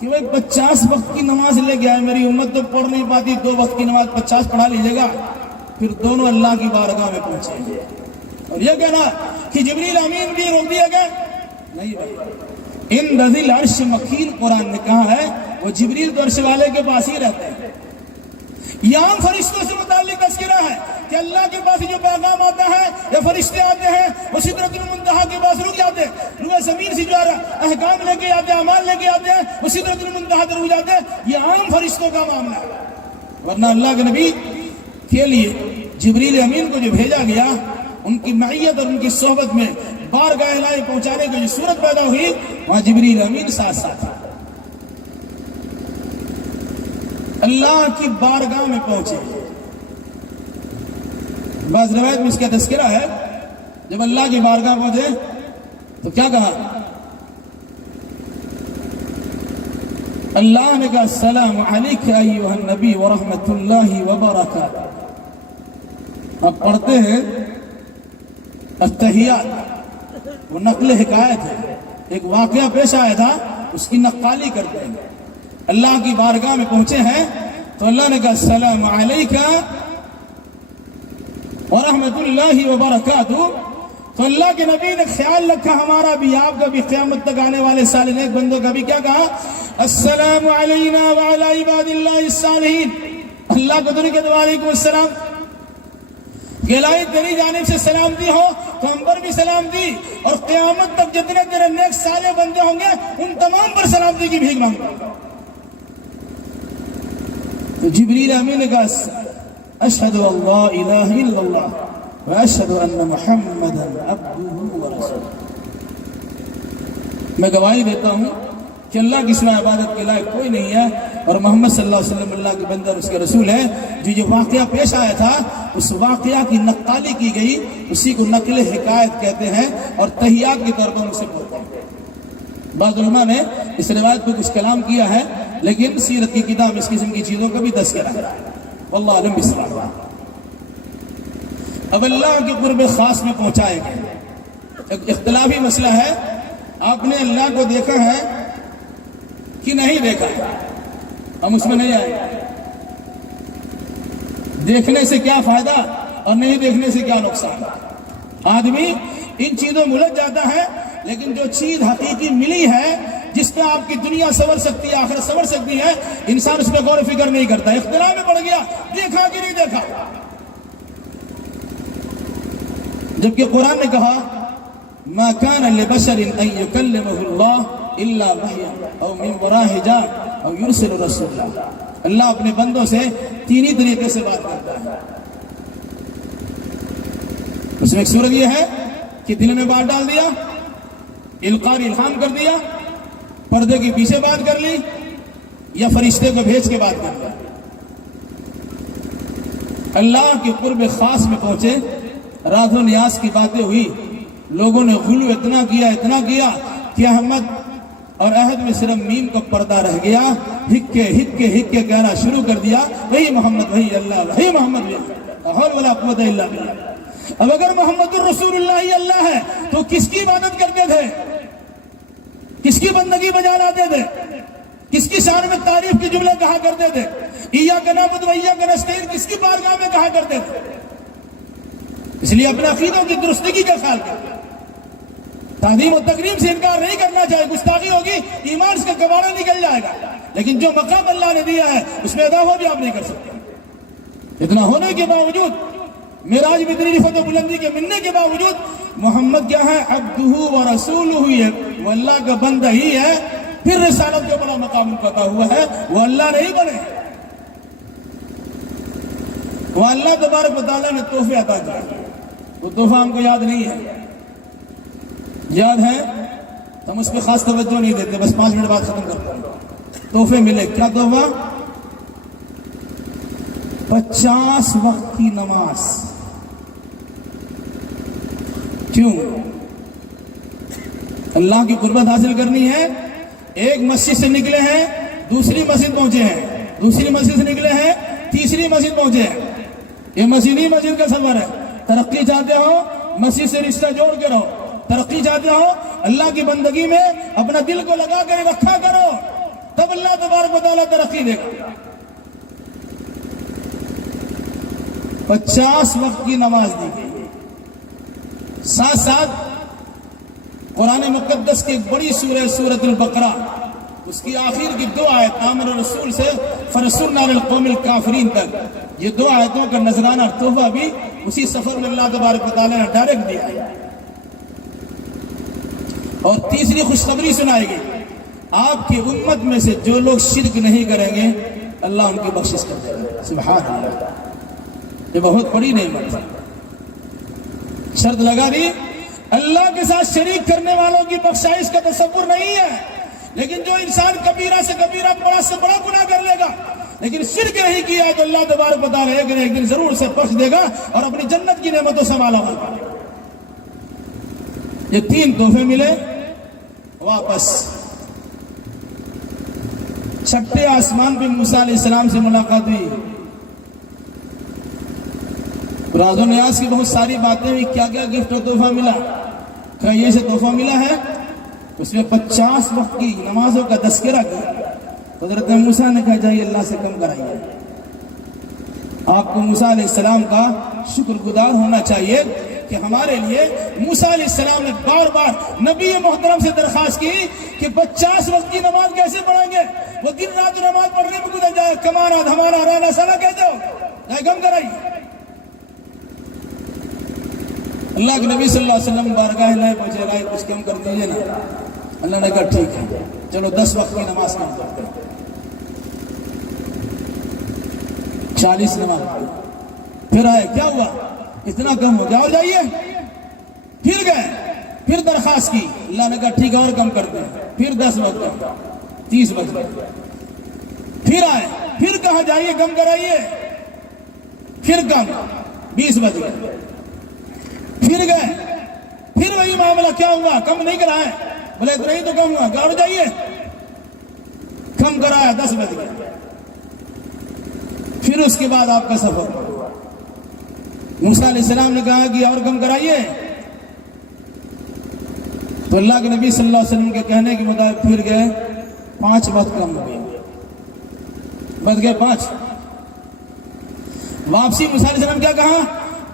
کہ وہ 50 وقت کی نماز لے کے آئے، میری امت تو پڑھ نہیں پاتی، 2 وقت کی نماز 50 پڑھا لیجیے گا. پھر دونوں اللہ کی بارگاہ میں پہنچے. اور یہ کہنا کہ جبریل امین بھی روک دیا گیا نہیں بھائی. ان رضی العرش مکین قرآن نے کہا ہے، وہ جبریل تو عرش والے کے پاس ہی رہتے ہیں. یہاں فرشتوں سے متعلق تذکرہ ہے کہ اللہ کے پاس جو پیغام آتا ہے یا فرشتے آتے ہیں وہ سدرۃ المنتہا کے پاس رک جاتے ہیں. روح زمین سے جو احکام لے کے آتے ہیں، اعمال لے کے آتے ہیں، وہ سدرۃ المنتہا تک رک جاتے ہیں. یہ عام فرشتوں کا معاملہ ہے. ورنہ اللہ کے نبی کے لیے جبریل امین کو جو بھیجا گیا، ان کی معیت اور ان کی صحبت میں بارگاہ الہی پہنچانے کی جو صورت پیدا ہوئی، وہاں جبریل امین ساتھ ساتھ اللہ کی بارگاہ میں پہنچے. بعض روایت میں اس کا تذکرہ ہے، جب اللہ کی بارگاہ پہنچے تو کیا کہا؟ اللہ نے کہا السلام علیک ایھا النبی ورحمۃ اللہ وبرکاتہ. اب پڑھتے ہیں التحیات، وہ نقل حکایت ہے، ایک واقعہ پیش آیا تھا، اس کی نقالی کرتے ہیں. اللہ کی بارگاہ میں پہنچے ہیں تو اللہ نے کہا السلام علیکہ ورحمۃ اللہ وبرکاتہ. تو اللہ کے نبی نے خیال رکھا ہمارا بھی، آپ کا بھی، قیامت تک آنے والے صالح نیک بندوں کا بھی. کیا کہا؟ السلام علینا وعلی عباد اللہ الصالحین. اللہ کو درود کے وعلیکم السلام کہ الہی تیری جانب سے سلامتی ہو، تو ہم پر بھی سلامتی، اور قیامت تک جتنے تیرے نیک صالح بندے ہوں گے ان تمام پر سلامتی کی بھیک مانگتا. تو جبریل امین نے کہا اشہد ان لا الہ الا اللہ واشہد ان محمدا عبدہ ورسولہ. میں گواہی دیتا ہوں کہ اللہ کی سوا عبادت کے لائق کوئی نہیں ہے، اور محمد صلی اللہ علیہ وسلم اللہ کے بندہ اور اس کے رسول ہے. جو یہ واقعہ پیش آیا تھا، اس واقعہ کی نقالی کی گئی، اسی کو نقل حکایت کہتے ہیں، اور تحیات کے طور پر اسے بولتے ہیں. بعض علماء نے اس روایت پہ کچھ کلام کیا ہے، لیکن سیرت کی کتاب اس قسم کی چیزوں کا بھی تذکرہ ہے. واللہ علم بالصواب. اب اللہ کے قرب خاص میں پہنچائے گئے. ایک اختلافی مسئلہ ہے، آپ نے اللہ کو دیکھا ہے کہ نہیں دیکھا؟ ہم اس میں نہیں آئے. دیکھنے سے کیا فائدہ اور نہیں دیکھنے سے کیا نقصان؟ آدمی ان چیزوں میں الجھ جاتا ہے، لیکن جو چیز حقیقی ملی ہے، جس پہ آپ کی دنیا سنور سکتی ہے، آخرت سنور سکتی ہے، انسان اس پہ غور و فکر نہیں کرتا. اختلاف میں پڑ گیا دیکھا کہ نہیں دیکھا. جبکہ قرآن نے کہا ما كان لبشر ان يكلمه الله الا وحيا او من وراء حجاب او يرسل رسولا. اللہ اپنے بندوں سے تین ہی طریقے سے بات کرتا ہے. اس میں ایک صورت یہ ہے کہ دل میں بات ڈال دیا، القاء الہام کر دیا، پردے کے پیچھے بات کر لی، یا فرشتے کو بھیج کے بات کر لیا. اللہ کے قرب خاص میں راز و نیاز کی باتیں ہوئی. لوگوں نے غلو اتنا کیا کہ احمد اور عہد میں صرف میم کو پردہ رہ گیا، ہک کے کہنا شروع کر دیا وہی محمد وہی اللہ وہی محمد وہی اللہ، حول ولا قوت الا باللہ۔ اب اگر محمد الرسول اللہ ہی اللہ ہے تو کس کی عبادت کرتے تھے، کس کی بندگی بجا لاتے تھے، کس کی شان میں تعریف کے جملے کہا کرتے تھے، ایاک نعبد و ایاک نستعین کس کی بارگاہ میں کہا کرتے تھے؟ اس لیے اپنے عقیدوں کی درستگی کا خیال کریں، تعظیم و تکریم سے انکار نہیں کرنا چاہیے، گستاخی ہوگی ایمان سے کباڑا نکل جائے گا، لیکن جو مقام اللہ نے دیا ہے اس میں اضافہ بھی آپ نہیں کر سکتے۔ اتنا ہونے کے باوجود، معراج میں اتنی رفعت و بلندی کے ملنے کے باوجود محمد کیا ہے، عبدہ و رسولہ ہی ہے، وہ اللہ کا بندہ ہی ہے، پھر رسالت کا بڑا مقام پتا ہوا ہے، وہ اللہ نہیں بنے، وہ اللہ تبارک و تعالیٰ نے تحفے عطا کیے، وہ تحفہ ہم کو یاد نہیں ہے، یاد ہے ہم اس پہ خاص توجہ نہیں دیتے، بس 5 منٹ بعد ختم کرتے ہیں۔ تحفے ملے، کیا تحفہ؟ 50 وقت کی نماز۔ کیوں؟ اللہ کی قربت حاصل کرنی ہے، ایک مسجد سے نکلے ہیں دوسری مسجد پہنچے ہیں، دوسری مسجد سے نکلے ہیں تیسری مسجد پہنچے ہیں، یہ مسجد ہی مسجد کا سفر ہے۔ ترقی چاہتے ہو مسجد سے رشتہ جوڑ کے رہو، ترقی چاہتے ہو اللہ کی بندگی میں اپنا دل کو لگا کر رکھا کرو، تب اللہ تبارک و تعالیٰ ترقی دے گا۔ 50 وقت کی نماز دی گئی، ساتھ ساتھ قرآن مقدس کی ایک بڑی سورہ سورۃ البقرہ، اس کی آخر کی 2 آیت آمن الرسول سے فرسلنا للقوم الکافرین تک، یہ 2 آیتوں کا نذرانہ تحفہ بھی اسی سفر میں اللہ تبارک و تعالیٰ نے ڈائریکٹ دیا ہے۔ اور تیسری خوشخبری سنائی گئی، آپ کی امت میں سے جو لوگ شرک نہیں کریں گے اللہ ان کی بخشش کر دے گا۔ سبحان اللہ، یہ بہت بڑی نعمت ہے۔ شرط لگا دی، اللہ کے ساتھ شریک کرنے والوں کی بخشائش کا تصور نہیں ہے، لیکن جو انسان کبیرہ سے کبیرہ بڑا سے بڑا گناہ کر لے گا لیکن شرک نہیں کیا تو اللہ تبارک و تعالیٰ ایک دن ضرور سے بخش دے گا اور اپنی جنت کی نعمتوں سے مالا مال کرے گا۔ یہ 3 تحفے ملے، واپس چھٹے آسمان پہ موسیٰ علیہ السلام سے ملاقات ہوئی، راز و نیاز کی بہت ساری باتیں ہوئی، کیا کیا گفٹ اور تحفہ ملا، کیا یہ سے تحفہ ملا ہے، اس میں 50 وقت کی نمازوں کا تذکرہ کیا۔ حضرت موسیٰ نے کہا جائیے اللہ سے کم کرائیے، آپ کو موسیٰ علیہ السلام کا شکر گزار ہونا چاہیے کہ ہمارے لیے موسیٰ علیہ السلام نے بار بار نبی محترم سے درخواست کی کہ 50 وقت کی نماز کیسے پڑھیں گے، وہ دن رات نماز پڑھنے میں گزر جائے، کمانا دھمانا رانا سانا کہتے ہو، جائے کم کرائیے۔ اللہ کے نبی صلی اللہ علیہ وسلم بارگاہ لائے پہنچے، لائے کچھ کم کر دیجئے نا، اللہ نے کہا ٹھیک ہے چلو 10 وقت کی نماز کم کرتے ہیں، 40 نماز پڑھی، پھر آئے کیا ہوا اتنا کم ہو گیا اور جائیے، پھر گئے، پھر درخواست کی، اللہ نے کہا ٹھیک ہے اور کم کرتے ہیں، پھر 10 وقت 30 بج گئے، پھر آئے، پھر کہا جائیے کم کرائیے، پھر کم 20 بج گئے، پھر گئے، پھر وہی معاملہ، کیا ہوا کم نہیں کرائے، بولے اتنا ہی تو کم ہوا، اور جائیے، کم کرایا 10 بج گئے، پھر اس کے بعد آپ کا سفر، موسیٰ علیہ السلام نے کہا کہ اور کم کرائیے، تو اللہ کے نبی صلی اللہ علیہ وسلم کے کہنے کے مطابق پھر گئے، 5 وقت کم ہو گئے، بچ گئے 5۔ واپسی موسیٰ علیہ السلام کیا کہا،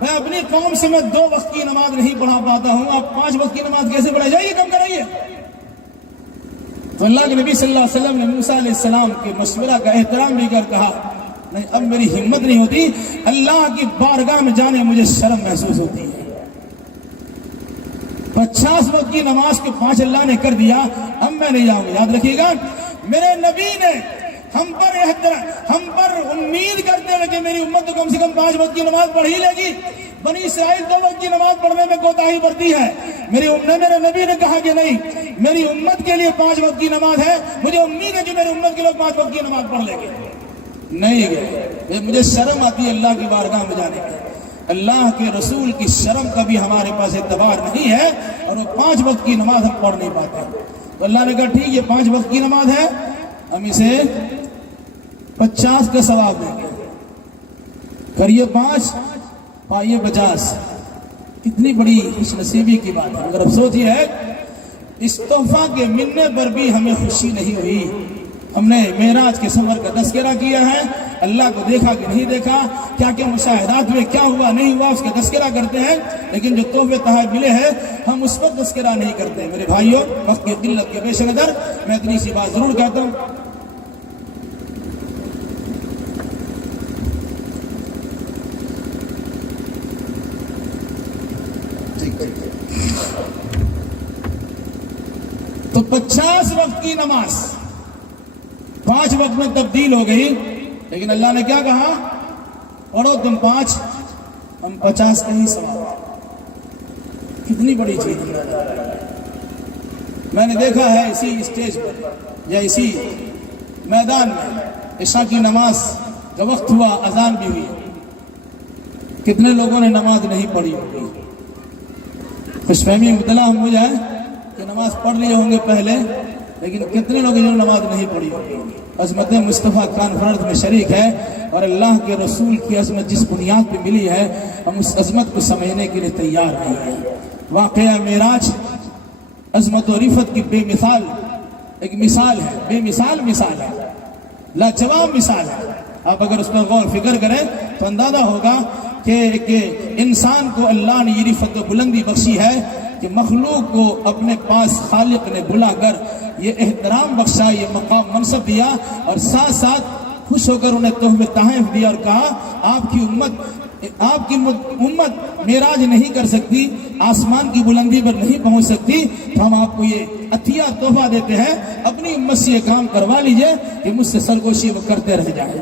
میں اپنی قوم سے میں 2 وقت کی نماز نہیں پڑھا پاتا ہوں، آپ 5 وقت کی نماز کیسے پڑھا، جائیے کم کرائیے۔ تو اللہ کے نبی صلی اللہ علیہ وسلم نے موسیٰ علیہ السلام کے مشورہ کا احترام بھی کر کہا نہیں اب میری ہمت نہیں ہوتی، اللہ کی بارگاہ میں جانے مجھے شرم محسوس ہوتی ہے، 50 وقت کی نماز کے 5 اللہ نے کر دیا، اب میں نہیں جاؤں گا۔ یاد رکھیے گا میرے نبی نے ہم پر امید کرتے ہوئے کہ میری امت تو کم سے کم 5 وقت کی نماز پڑھ ہی لے گی، بنی اسرائیل 2 وقت کی نماز پڑھنے میں کوتاہی برتی ہے، میرے نبی نے کہا کہ نہیں میری امت کے لیے 5 وقت کی نماز ہے، مجھے امید ہے کہ میری امت کے لوگ 5 وقت کی نماز پڑھ لیں گے، نہیں گئے، مجھے شرم آتی ہے اللہ کی بارگاہ میں جانے کی۔ اللہ کے رسول کی شرم کا بھی ہمارے پاس اعتبار نہیں ہے اور وہ 5 وقت کی نماز ہم پڑھ نہیں پاتے. تو اللہ نے کہا ٹھیک یہ 5 وقت کی نماز ہے, ہم اسے 50 کا ثواب دیں گے. کریے 5 پائیے 50. کتنی بڑی خوش نصیبی کی بات ہے. مگر افسوس یہ ہے اس تحفہ کے ملنے پر بھی ہمیں خوشی نہیں ہوئی. ہم نے معراج کے سفر کا تذکرہ کیا ہے, اللہ کو دیکھا کہ نہیں دیکھا, کیا کیا مشاہدات میں کیا ہوا نہیں ہوا اس کا تذکرہ کرتے ہیں, لیکن جو تحفے تحائف ملے ہیں ہم اس پر تذکرہ نہیں کرتے. میرے بھائیوں, وقت کی قلت کے پیش نظر میں اتنی سی بات ضرور کہتا ہوں. تو 50 وقت کی نماز 5 وقت میں تبدیل ہو گئی, لیکن اللہ نے کیا کہا, پڑھو تم 5 ہم 50 کا ہی ثواب. کتنی بڑی چیز ہے. میں نے دیکھا ہے اسی اسٹیج پر یا اسی میدان میں عشاء کی نماز کا وقت ہوا, اذان بھی ہوئی, کتنے لوگوں نے نماز نہیں پڑھی ہوگی. خوش فہمی مبتلا ہم ہو جائے کہ نماز پڑھ لیے ہوں گے پہلے, لیکن کتنے لوگ جنہوں نے نماز نہیں پڑھی ہوگی. عظمت مصطفیٰ کانفرنس میں شریک ہے اور اللہ کے رسول کی عظمت جس بنیاد پہ ملی ہے ہم اس عظمت کو سمجھنے کے لیے تیار نہیں ہیں. واقعہ معراج عظمت و رفت کی بے مثال ایک مثال ہے, بے مثال مثال ہے, لاجواب مثال ہے. آپ اگر اس پر غور فکر کریں تو اندازہ ہوگا کہ انسان کو اللہ نے یہ رفت و بلندی بخشی ہے کہ مخلوق کو اپنے پاس خالق نے بلا کر یہ احترام بخشا, یہ مقام منصب دیا اور ساتھ ساتھ خوش ہو کر انہیں تحفے تحائف دیا اور کہا آپ کی امت معراج نہیں کر سکتی, آسمان کی بلندی پر نہیں پہنچ سکتی, تو ہم آپ کو یہ عطیہ تحفہ دیتے ہیں, اپنی امت سے یہ کام کروا لیجئے کہ مجھ سے سرگوشی وہ کرتے رہ جائیں.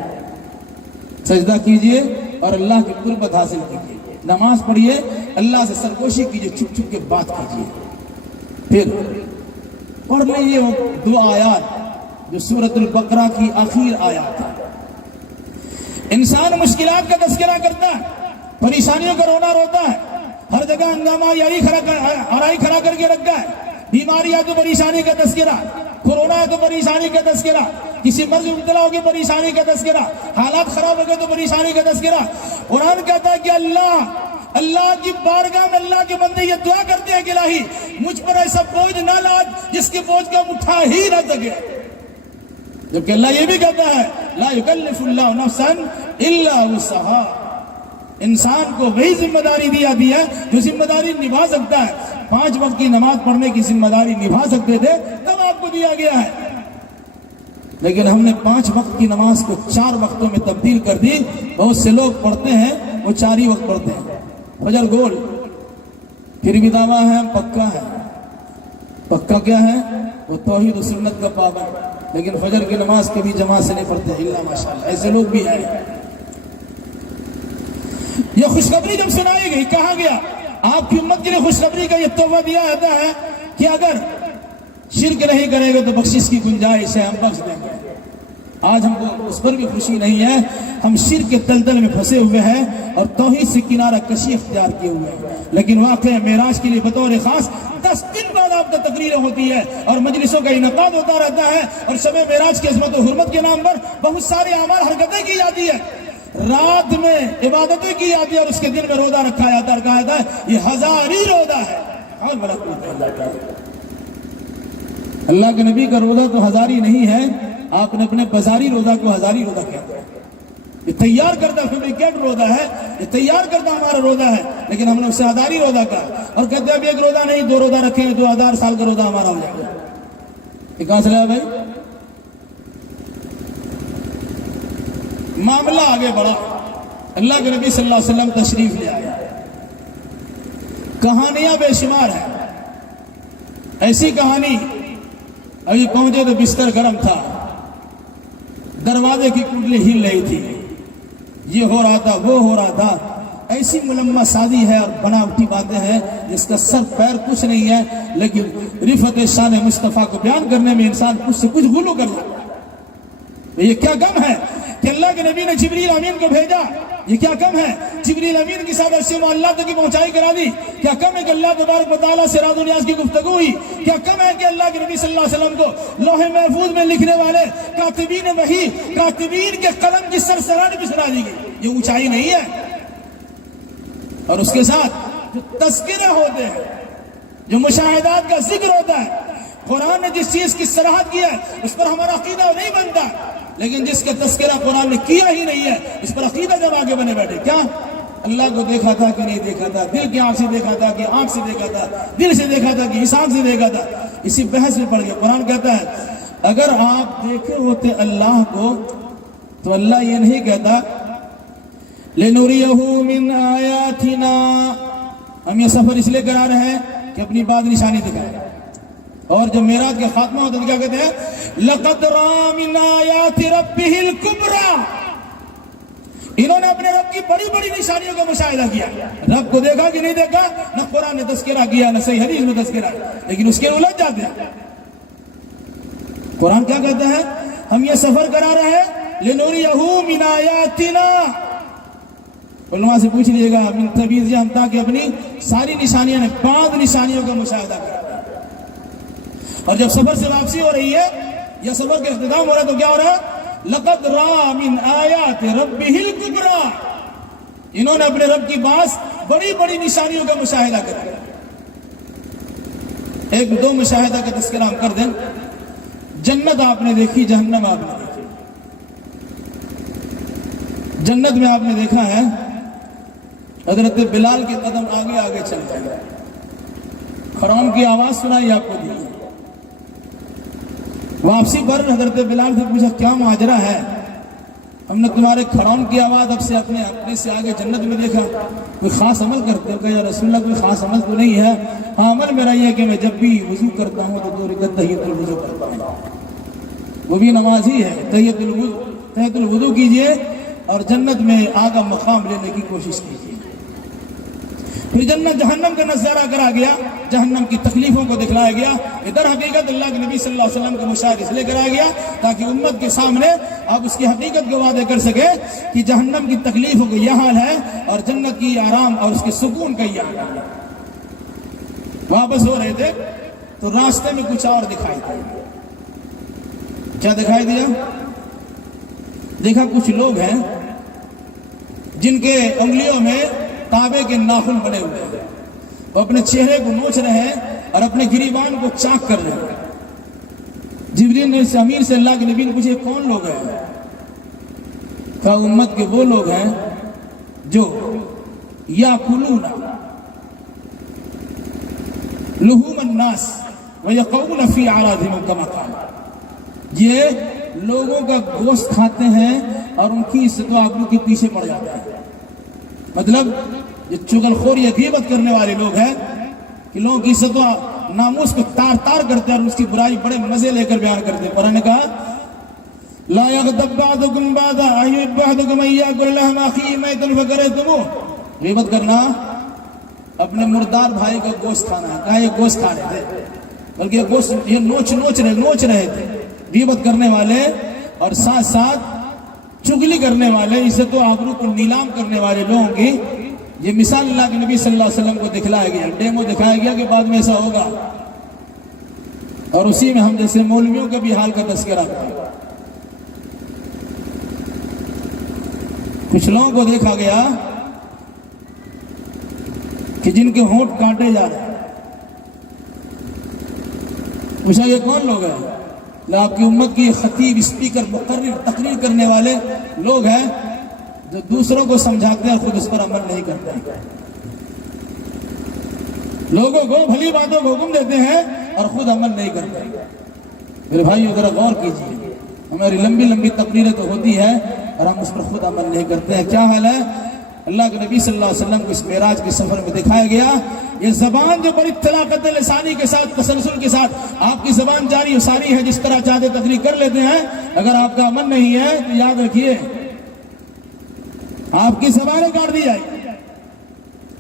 سجدہ کیجئے اور اللہ کی قربت حاصل کیجئے, نماز پڑھیے, اللہ سے سرگوشی کیجئے, چھپ چھپ کے بات کیجئے. پھر پڑھ لیجئے وہ 2 آیات جو سورۃ البقرہ کی آخر آیات ہے. انسان مشکلات کا تذکرہ کرتا ہے, پریشانیوں کا رونا روتا ہے, ہر جگہ ہنگامہ آرائی کھڑا کر کے رکھا ہے. بیماری ہے تو پریشانی کا تذکرہ, کورونا ہے تو پریشانی کا تذکرہ, کسی مرض میں مبتلا ہوگی پریشانی کا تذکرہ, حالات خراب ہو گئے تو پریشانی کا تذکرہ. قرآن کہتا ہے کہ اللہ کی بارگاہ میں اللہ کے بندے یہ دعا کرتے ہیں کہ الہی مجھ پر ایسا بوجھ نہ لاد جس کے بوجھ کا اٹھا ہی نہ سکے. جبکہ اللہ یہ بھی کہتا ہے لا یکلف اللہ نفسا الا وسعها, انسان کو وہی ذمہ داری دی ہے جو ذمہ داری نبھا سکتا ہے. 5 وقت کی نماز پڑھنے کی ذمہ داری نبھا سکتے تھے تب آپ کو دیا گیا ہے, لیکن ہم نے 5 وقت کی نماز کو 4 وقتوں میں تبدیل کر دی. بہت سے لوگ پڑھتے ہیں وہ 4 ہی وقت پڑھتے ہیں, فجر گول, پھر بھی دعویٰ ہے پکا ہے. پکا کیا ہے, وہ توحید و سنت کا پابند, لیکن فجر کی نماز کبھی جماعت سے نہیں پڑھتے الا ماشاءاللہ. ایسے لوگ بھی ہیں. یہ خوشخبری جب سنائی گئی, کہا گیا آپ کی امت کے لیے خوشخبری کا یہ تحفہ دیا جاتا ہے کہ اگر شرک نہیں کرے گا تو بخشش کی گنجائش ہے, ہم بخش دیں گے. آج ہم کو اس پر بھی خوشی نہیں ہے, ہم شرک کے دلدل میں پھنسے ہوئے ہیں اور توحید سے کنارہ کشی اختیار کیے ہوئے ہیں. لیکن واقعہ معراج کے لیے بطور خاص 10 دن بعد آپ کا تقریر ہوتی ہے اور مجلسوں کا انعقاد ہوتا رہتا ہے, اور شب معراج کی عظمت و حرمت کے نام پر بہت سارے اعمال حرکتیں کی جاتی ہے. رات میں عبادتیں کی جاتی ہے اور اس کے دن میں روزہ رکھا جاتا ہے اور کہا جاتا ہے یہ ہزاری روزہ ہے. اللہ کے نبی کا روزہ تو ہزاری نہیں ہے, آپ نے اپنے بازاری روزہ کو ہزاری روزہ کہتے ہیں. یہ تیار کردہ فیبریکیٹ روزہ ہے, یہ تیار کردہ ہمارا روزہ ہے, لیکن ہم نے اسے ہزاری روزہ کہا اور کہتے ہیں اب 1 روزہ نہیں 2 روزہ رکھیں گے 2000 سال کا روزہ ہمارا ہو جائے گا. یہ کہاں سے لیا بھائی؟ معاملہ آگے بڑھا, اللہ کے نبی صلی اللہ علیہ وسلم تشریف لے آئے, کہانیاں بے شمار ہیں. ایسی کہانی ابھی پہنچے تو بستر گرم تھا, دروازے کی کنڈلی ہل رہی تھی, یہ ہو رہا تھا وہ ہو رہا تھا. ایسی ملمہ سازی ہے اور بناوٹی باتیں ہیں جس کا سر پیر کچھ نہیں ہے, لیکن رفت شان مصطفیٰ کو بیان کرنے میں انسان کچھ سے کچھ غلو کر جاتا ہے. یہ کیا غم ہے کہ اللہ کے نبی نے جبریل امین کو بھیجا یہ کیا کم ہے؟ جبریل امین کی ساتھ عرش معلیٰ تک کی پہنچائی کرا دی. کیا کم ہے کہ اللہ تبارک و تعالیٰ سے راز و نیاز کی گفتگو ہوئی؟ کیا کم ہے کہ اللہ کے نبی صلی اللہ علیہ وسلم کو لوح محفوظ میں لکھنے والے کاتبین وحی، کاتبین کے قلم کی سرسرانی بھی سنا دی گئی؟ یہ اونچائی نہیں ہے؟ اور اس کے ساتھ جو تذکرے ہوتے ہیں، جو مشاہدات کا ذکر ہوتا ہے، قرآن نے جس چیز کی صراحت کی ہے اس پر ہمارا عقیدہ نہیں بنتا، لیکن جس کا تذکرہ قرآن نے کیا ہی نہیں ہے اس پر عقیدہ جب آگے بنے بیٹھے. کیا اللہ کو دیکھا تھا کہ نہیں دیکھا تھا؟ دل کی آنکھ سے دیکھا تھا کہ آنکھ سے دیکھا تھا؟ دل سے دیکھا تھا کہ اس آنکھ سے دیکھا تھا؟ اسی بحث میں پڑ گیا. قرآن کہتا ہے اگر آپ دیکھے ہوتے اللہ کو تو اللہ یہ نہیں کہتا لِنُرِيَهُ مِنْ آيَاتِنَا، ہم یہ سفر اس لیے کرا رہے ہیں کہ اپنی بات نشانی دکھائیں. اور جب معراج کا خاتمہ ہوتا ہے کیا کہتے ہیں؟ لَقَدْ رَأَىٰ مِنْ آيَاتِ رَبِّهِ الْكُبْرَىٰ، انہوں نے اپنے رب کی بڑی بڑی نشانیوں کا مشاہدہ کیا. رب کو دیکھا کہ نہیں دیکھا؟ نہ قرآن نے تذکرہ کیا نہ صحیح حدیث میں تذکرہ، لیکن اس کے الجھ جاتے ہیں. قرآن کیا کہتا ہے؟ ہم یہ سفر کرا رہے ہیں لِنُرِيَهُ مِنْ آيَاتِنَا. علماء سے پوچھ لیجیے گا من تبیز ہم تاکہ اپنی ساری نشانیاں نے بعض نشانیوں کا مشاہدہ کرا. اور جب سفر سے واپسی ہو رہی ہے یا سفر کا اختتام ہو رہا ہے تو کیا ہو رہا ہے؟ لَقَدْ رَأَىٰ مِنْ آيَاتِ رَبِّهِ الْكُبْرَىٰ، انہوں نے اپنے رب کی بعض بڑی بڑی نشانیوں کا مشاہدہ کرا. ایک دو مشاہدہ کا تذکرہ ہم کر دیں. جنت آپ نے دیکھی، جہنم آپ نے دیکھی. جنت میں آپ نے دیکھا ہے حضرت بلال کے قدم آگے آگے چلتے ہیں، خرام کی آواز سنائی آپ کو دی. واپسی پر حضرت بلال سے پوچھا کیا ماجرا ہے؟ ہم نے تمہارے کھڑاؤن کی آواز اب سے اپنے سے آگے جنت میں دیکھا، کوئی خاص عمل کرتے ہو؟ کہ یا رسول اللہ کوئی خاص عمل تو نہیں ہے. ہاں عمل میرا یہ ہے کہ میں جب بھی وضو کرتا ہوں تو 2 رکعت تحیۃ الوضو کرتا ہوں، وہ بھی نماز ہی ہے. تحیۃ الوضو کیجئے اور جنت میں آگا مقام لینے کی کوشش کیجیے. پھر جنت جہنم کا نظارہ کرا گیا، جہنم کی تکلیفوں کو دکھلایا گیا. ادھر حقیقت اللہ کے نبی صلی اللہ علیہ وسلم کا مشاہدہ اس لیے کرایا گیا تاکہ امت کے سامنے آپ اس کی حقیقت کو واضح کر سکے کہ جہنم کی تکلیفوں کا یہ حال ہے اور جنت کی آرام اور اس کے سکون کا یہ حال ہے. واپس ہو رہے تھے تو راستے میں کچھ اور دکھائی دیا. کیا دکھائی دیا؟ دیکھا کچھ لوگ ہیں جن کے انگلیوں میں تانبے کے ناخن بنے ہوئے ہیں، وہ اپنے چہرے کو نوچ رہے ہیں اور اپنے گریبان کو چاک کر رہے ہیں. جبریل نے امیر سے اللہ کے نبی نے پوچھے کون لوگ ہیں؟ کہا امت کے وہ لوگ ہیں جو یاکلون لحوم الناس ویقعون فی اعراضہم کما قال، یہ لوگوں کا گوشت کھاتے ہیں اور ان کی عزت و آبرو کے پیچھے پڑ جاتے ہیں. مطلب یہ چغل خور یا غیبت کرنے والے لوگ ہیں کہ لوگوں کی عزت و ناموس کو تار تار کرتے ہیں اور اس کی برائی بڑے مزے لے کر بیان کرتے ہیں. قرآن نے کہا لا یغتب بعضکم بعضا ایحب احدکم ان یاکل لحم اخیہ میتا فکرہتموہ. غیبت کرنا اپنے مردار بھائی کا گوشت کھانا ہے. کہا یہ گوشت کھا رہے تھے بلکہ یہ گوشت یہ نوچ رہے تھے. غیبت کرنے والے اور ساتھ ساتھ چغلی کرنے والے، عزت و آبرو کو نیلام کرنے والے لوگوں کی یہ مثال اللہ کے نبی صلی اللہ علیہ وسلم کو دکھلایا گیا، ڈیمو دکھایا گیا کہ بعد میں ایسا ہوگا. اور اسی میں ہم جیسے مولویوں کے بھی حال کا تذکرہ کریں. کچھ لوگوں کو دیکھا گیا کہ جن کے ہونٹ کاٹے جا رہے ہیں. پوچھا یہ کون لوگ ہیں؟ آپ کی امت کی خطیب، اسپیکر، مقرر، تقریر کرنے والے لوگ ہیں جو دوسروں کو سمجھاتے ہیں خود اس پر عمل نہیں کرتے. لوگوں کو بھلی باتوں کو حکم دیتے ہیں اور خود عمل نہیں کرتے. میرے بھائی ذرا غور کیجیے، ہماری لمبی لمبی تقریریں تو ہوتی ہے اور ہم اس پر خود عمل نہیں کرتے ہیں. کیا حال ہے؟ اللہ کے نبی صلی اللہ علیہ وسلم کو اس معراج کے سفر میں دکھایا گیا. یہ زبان جو بڑی طلاقت لسانی کے ساتھ، تسلسل کے ساتھ آپ کی زبان جاری و ساری ہے، جس طرح چاہتے تقریر کر لیتے ہیں. اگر آپ کا عمل نہیں ہے تو یاد رکھیے آپ کی زبانیں کاٹ دی جائیں.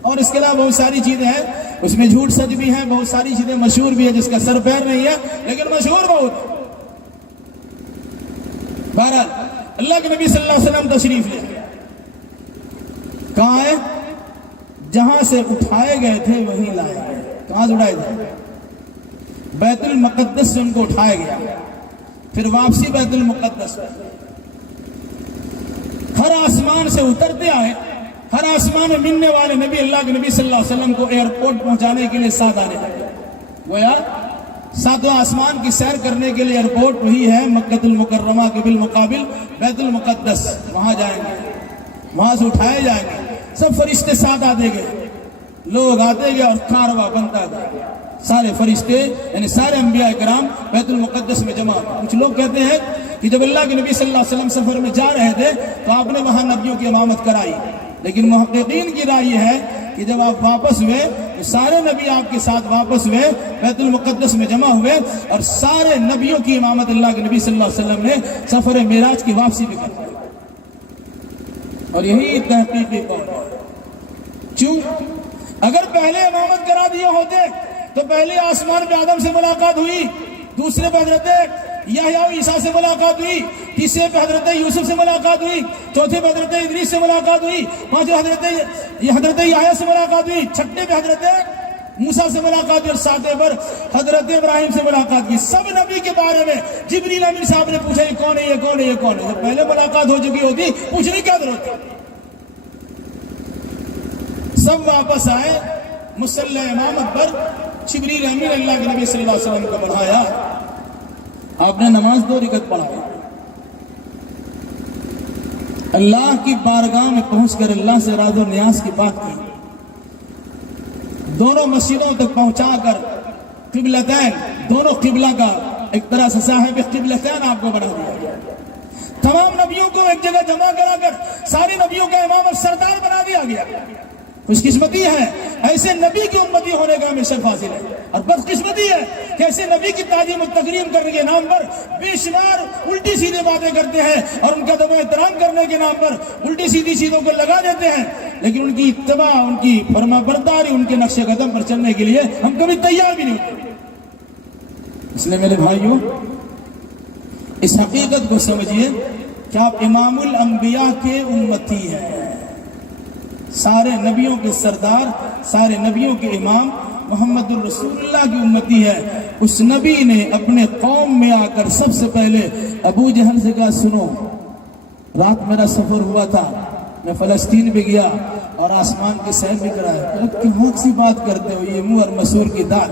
اور اس کے علاوہ بہت ساری چیزیں ہیں، اس میں جھوٹ سچ بھی ہیں، بہت ساری چیزیں مشہور بھی ہیں جس کا سر پیر نہیں ہے لیکن مشہور بہت. بہرحال اللہ کے نبی صلی اللہ علیہ وسلم تشریف لے کہاں ہے؟ جہاں سے اٹھائے گئے تھے وہیں لائے گئے. کہاں سے اٹھائے تھے؟ بیت المقدس سے ان کو اٹھایا گیا، پھر واپسی بیت المقدس. ہر آسمان سے اترتے آئے، ہر آسمان میں ملنے والے نبی، اللہ کے نبی صلی اللہ علیہ وسلم کو ایئرپورٹ پہنچانے کے لیے ساتھ آنے لگے. گویا ساتواں آسمان کی سیر کرنے کے لیے ایئرپورٹ وہی ہے مکہ المکرمہ کے بالمقابل بیت المقدس. وہاں جائیں گے، وہاں سے اٹھائے جائیں گے. سب فرشتے ساتھ آتے گئے، لوگ آتے گئے اور کارواں بنتا گیا. سارے فرشتے یعنی سارے انبیاء کرام بیت المقدس میں جمع. کچھ لوگ کہتے ہیں کہ جب اللہ کے نبی صلی اللہ علیہ وسلم سفر میں جا رہے تھے تو آپ نے وہاں نبیوں کی امامت کرائی، لیکن محققین کی رائے یہ ہے کہ جب آپ واپس ہوئے تو سارے نبی آپ کے ساتھ واپس ہوئے، بیت المقدس میں جمع ہوئے، اور سارے نبیوں کی امامت اللہ کے نبی صلی اللہ علیہ وسلم نے سفر معراج کی واپسی بھی کی. اور یہی تحقیقی قول ہے. کیوں؟ اگر پہلے امامت کرا دیے ہوتے تو پہلے آسمان پہ آدم سے ملاقات ہوئی، دوسرے پہ حضرت یحییٰ و عیسیٰ سے ملاقات ہوئی، تیسرے پہ حضرت یوسف سے ملاقات ہوئی، چوتھے پہ حضرت ادریس سے ملاقات ہوئی، پانچویں حضرت یحییٰ سے ملاقات ہوئی، چھٹے پہ حضرت موسیٰ سے ملاقات ہوئی، اور ساتویں پر حضرت ابراہیم سے ملاقات کی. سب نبی کے بارے میں جبریل امین صاحب نے پوچھا یہ کون ہے، یہ کون ہے، یہ کون ہے. جب پہلے ملاقات ہو چکی ہوتی پوچھنے کی کیا ضرورت ہے؟ سب واپس آئے مصلی امامت پر. جبریل امین اللہ کے نبی صلی اللہ علیہ وسلم کو پڑھایا، آپ نے نماز 2 رکعت پڑھائی. اللہ کی بارگاہ میں پہنچ کر اللہ سے راز و نیاز کی بات کی. دونوں مسجدوں تک پہنچا کر قبلتین، دونوں قبلہ کا ایک طرح سے صاحب قبلتین آپ کو بنا دیا. تمام نبیوں کو ایک جگہ جمع کرا کر ساری نبیوں کا امام اور سردار بنا دیا گیا. خوش قسمتی ہے ایسے نبی کی امتی ہونے کا ہمیں شرف حاصل ہے، اور بدقسمتی ہے کہ ایسے نبی کی تعظیم و تکریم کرنے کے نام پر بے شمار الٹی سیدھے باتیں کرتے ہیں، اور ان کا ادب و احترام کرنے کے نام پر الٹی سیدھی چیزوں کو لگا دیتے ہیں، لیکن ان کی اتباع، ان کی فرما برداری، ان کے نقش قدم پر چلنے کے لیے ہم کبھی تیار بھی نہیں ہوتے. اس لیے میرے بھائیوں، اس حقیقت کو سمجھیے کہ آپ امام الانبیاء کے امتی ہیں، سارے نبیوں کے سردار، سارے نبیوں کے امام محمد الرسول اللہ کی امتی ہے. اس نبی نے اپنے قوم میں آ کر سب سے پہلے ابو جہل سے کہا سنو، رات میرا سفر ہوا تھا، میں فلسطین بھی گیا اور آسمان کے سیر بھی کرایا. کہاں سی بات کرتے ہو، یہ منہ اور مسور کی دال.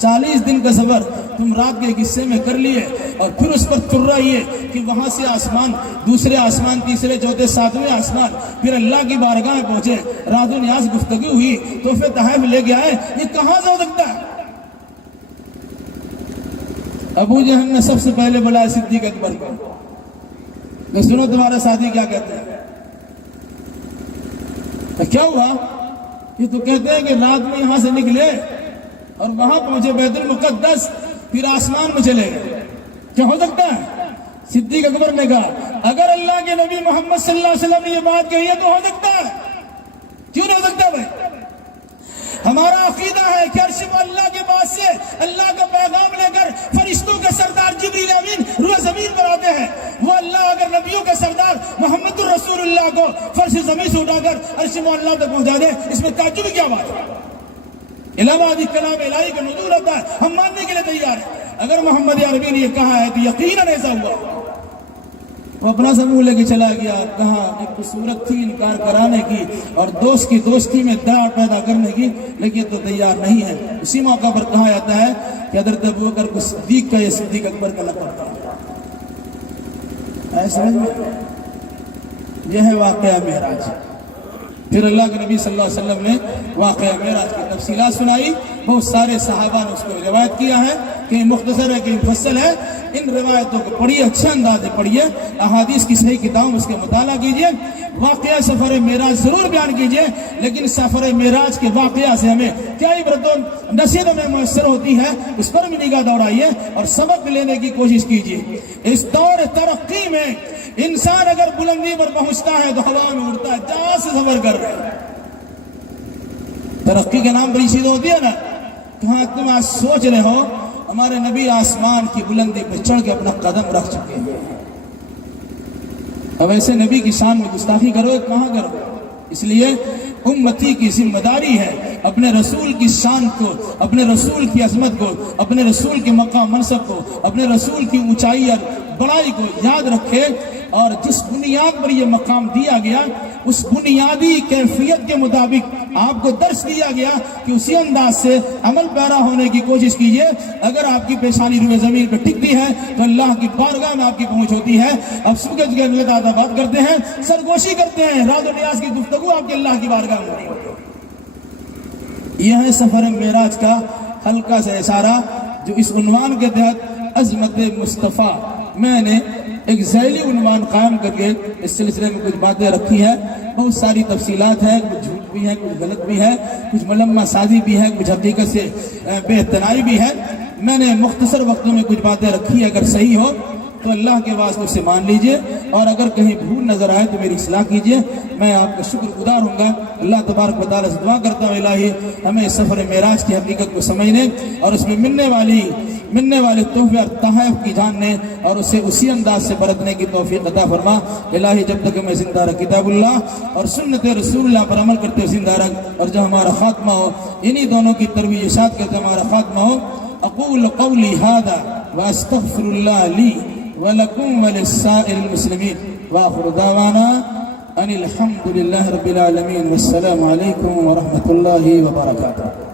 40 دن کا سفر تم رات کے حصے میں کر لیے اور پھر اس پر تر رہی ہے کہ وہاں سے آسمان، دوسرے آسمان، تیسرے، چوتھے، ساتویں آسمان، پھر اللہ کی بارگاہ میں پہنچے، راز و نیاز گفتگو ہوئی، تحفے تحائف لے کے آئے. یہ کہاں سے ہو سکتا ہے؟ ابو جہل نے سب سے پہلے بلایا صدیق اکبر کو کہ سنو تمہارا ساتھی کیا کہتے ہیں. کیا ہوا؟ یہ تو کہتے ہیں کہ رات میں یہاں سے نکلے اور وہاں پہنچے بیت المقدس، پھر آسمان میں چلے گئے. کیا ہو سکتا ہے؟ صدیق اکبر نے کہا اگر اللہ کے نبی محمد صلی اللہ علیہ وسلم نے یہ بات کہی ہے تو ہو سکتا ہے. کیوں نہیں ہو سکتا بھائی؟ ہمارا عقیدہ ہے کہ عرش و اللہ کے پاس سے اللہ کا پیغام لے کر فرشتوں کے سردار جبریل امین روح زمین پر آتے ہیں. وہ اللہ اگر نبیوں کے سردار محمد الرسول اللہ کو فرش زمین سے اٹھا کر عرش و اللہ تک پہنچا دے، اس میں تعجب کیا بات ہے؟ الہی کلام الہی کا نزول ہوتا ہے، ہم ماننے کے لیے تیار ہیں. اگر محمد عربی نے یہ کہا ہے تو یقیناً ایسا ہوا. وہ اپنا سا منہ لے کے چلا گیا، کہا ایک تو صورت تھی انکار کرانے کی اور دوست کی دوستی میں دراڑ پیدا کرنے کی، لیکن تو تیار نہیں ہے. اسی موقع پر کہا جاتا ہے کہ حضرت ابوبکر کو صدیق کا یا صدیق اکبر کا لقب تھا. سمجھ میں یہ ہے واقعہ معراج. پھر اللہ کے نبی صلی اللہ علیہ وسلم نے واقعہ معراج کی تفصیلات سنائی. بہت سارے صحابہ نے اس کو روایت کیا ہے، کہیں مختصر ہے کہیں مفصل ہے. ان روایتوں کو پڑھیے، اچھے انداز سے پڑھیے، احادیث کی صحیح کتاب اس کے مطالعہ کیجیے. واقعہ سفر معراج ضرور بیان کیجیے، لیکن سفر معراج کے واقعہ سے ہمیں کیا عبرت و نصیحت ہمیں میسر ہوتی ہے اس پر بھی نگاہ دوڑائیے اور سبق لینے کی کوشش کیجیے. اس دور ترقی میں انسان اگر بلندی پر پہنچتا ہے تو ہوا میں اڑتا ہے، جہاں سے سفر کر رہے ہیں. ترقی کے نام پر یہ چیز ہوتی ہے نا. کہاں تم آج سوچ رہے ہو ہمارے نبی آسمان کی بلندی پہ چڑھ کے اپنا قدم رکھ چکے ہیں. اب ایسے نبی کی شان میں گستاخی کرو، کہاں کرو؟ اس لیے امتی کی ذمہ داری ہے اپنے رسول کی شان کو، اپنے رسول کی عظمت کو، اپنے رسول کے مقام منصب کو، اپنے رسول کی اونچائی اور بڑائی کو یاد رکھے، اور جس بنیاد پر یہ مقام دیا گیا اس بنیادی کیفیت کے مطابق آپ کو درس دیا گیا کہ اسی انداز سے عمل پیرا ہونے کی کوشش کیجئے۔ اگر آپ کی پیشانی روئے زمین پہ ٹکتی ہے تو اللہ کی بارگاہ میں آپ کی پہنچ ہوتی ہے۔ اب سورج کے اللہ تعالیٰ بات کرتے ہیں، سرگوشی کرتے ہیں، راز و نیاز کی گفتگو آپ کے اللہ کی بارگاہ میں ہوتی ہے۔ یہ ہے سفر معراج کا ہلکا سا اشارہ جو اس عنوان کے تحت عظمت مصطفیٰ میں نے ایک ذیلی عنوان قائم کر کے اس سلسلے میں کچھ باتیں رکھی ہیں۔ بہت ساری تفصیلات ہیں، کچھ جھوٹ بھی ہے، کچھ غلط بھی ہے، کچھ ملمہ سازی بھی ہے، کچھ حقیقت سے بے اعتنائی بھی ہے۔ میں نے مختصر وقتوں میں کچھ باتیں رکھی، اگر صحیح ہو تو اللہ کے واسطے اسے مان لیجئے، اور اگر کہیں بھول نظر آئے تو میری اصلاح کیجئے۔ میں آپ کا شکر گزار ہوں گا۔ اللہ تبارک و تعالیٰ سے دعا کرتا ہوں الہی ہمیں اس سفر معراج کی حقیقت کو سمجھنے اور اس میں ملنے والے تحفے اور تحائف کی جاننے اور اسے اسی انداز سے برتنے کی توفیق عطا فرما۔ الہی جب تک ہمیں زندہ رکھ کتاب اللہ اور سنت رسول اللہ پر عمل کرتے ہوئے زندہ رکھ، اور جب ہمارا خاتمہ ہو انہی دونوں کی ترویج اشاعت کرتے ہمارا خاتمہ ہو۔ اقول قولی ھذا واستغفر اللہ لی ولکم وللسائر المسلمین وآخر دعوانا ان الحمد للہ رب العالمین، والسلام علیکم ورحمۃ اللہ وبرکاتہ۔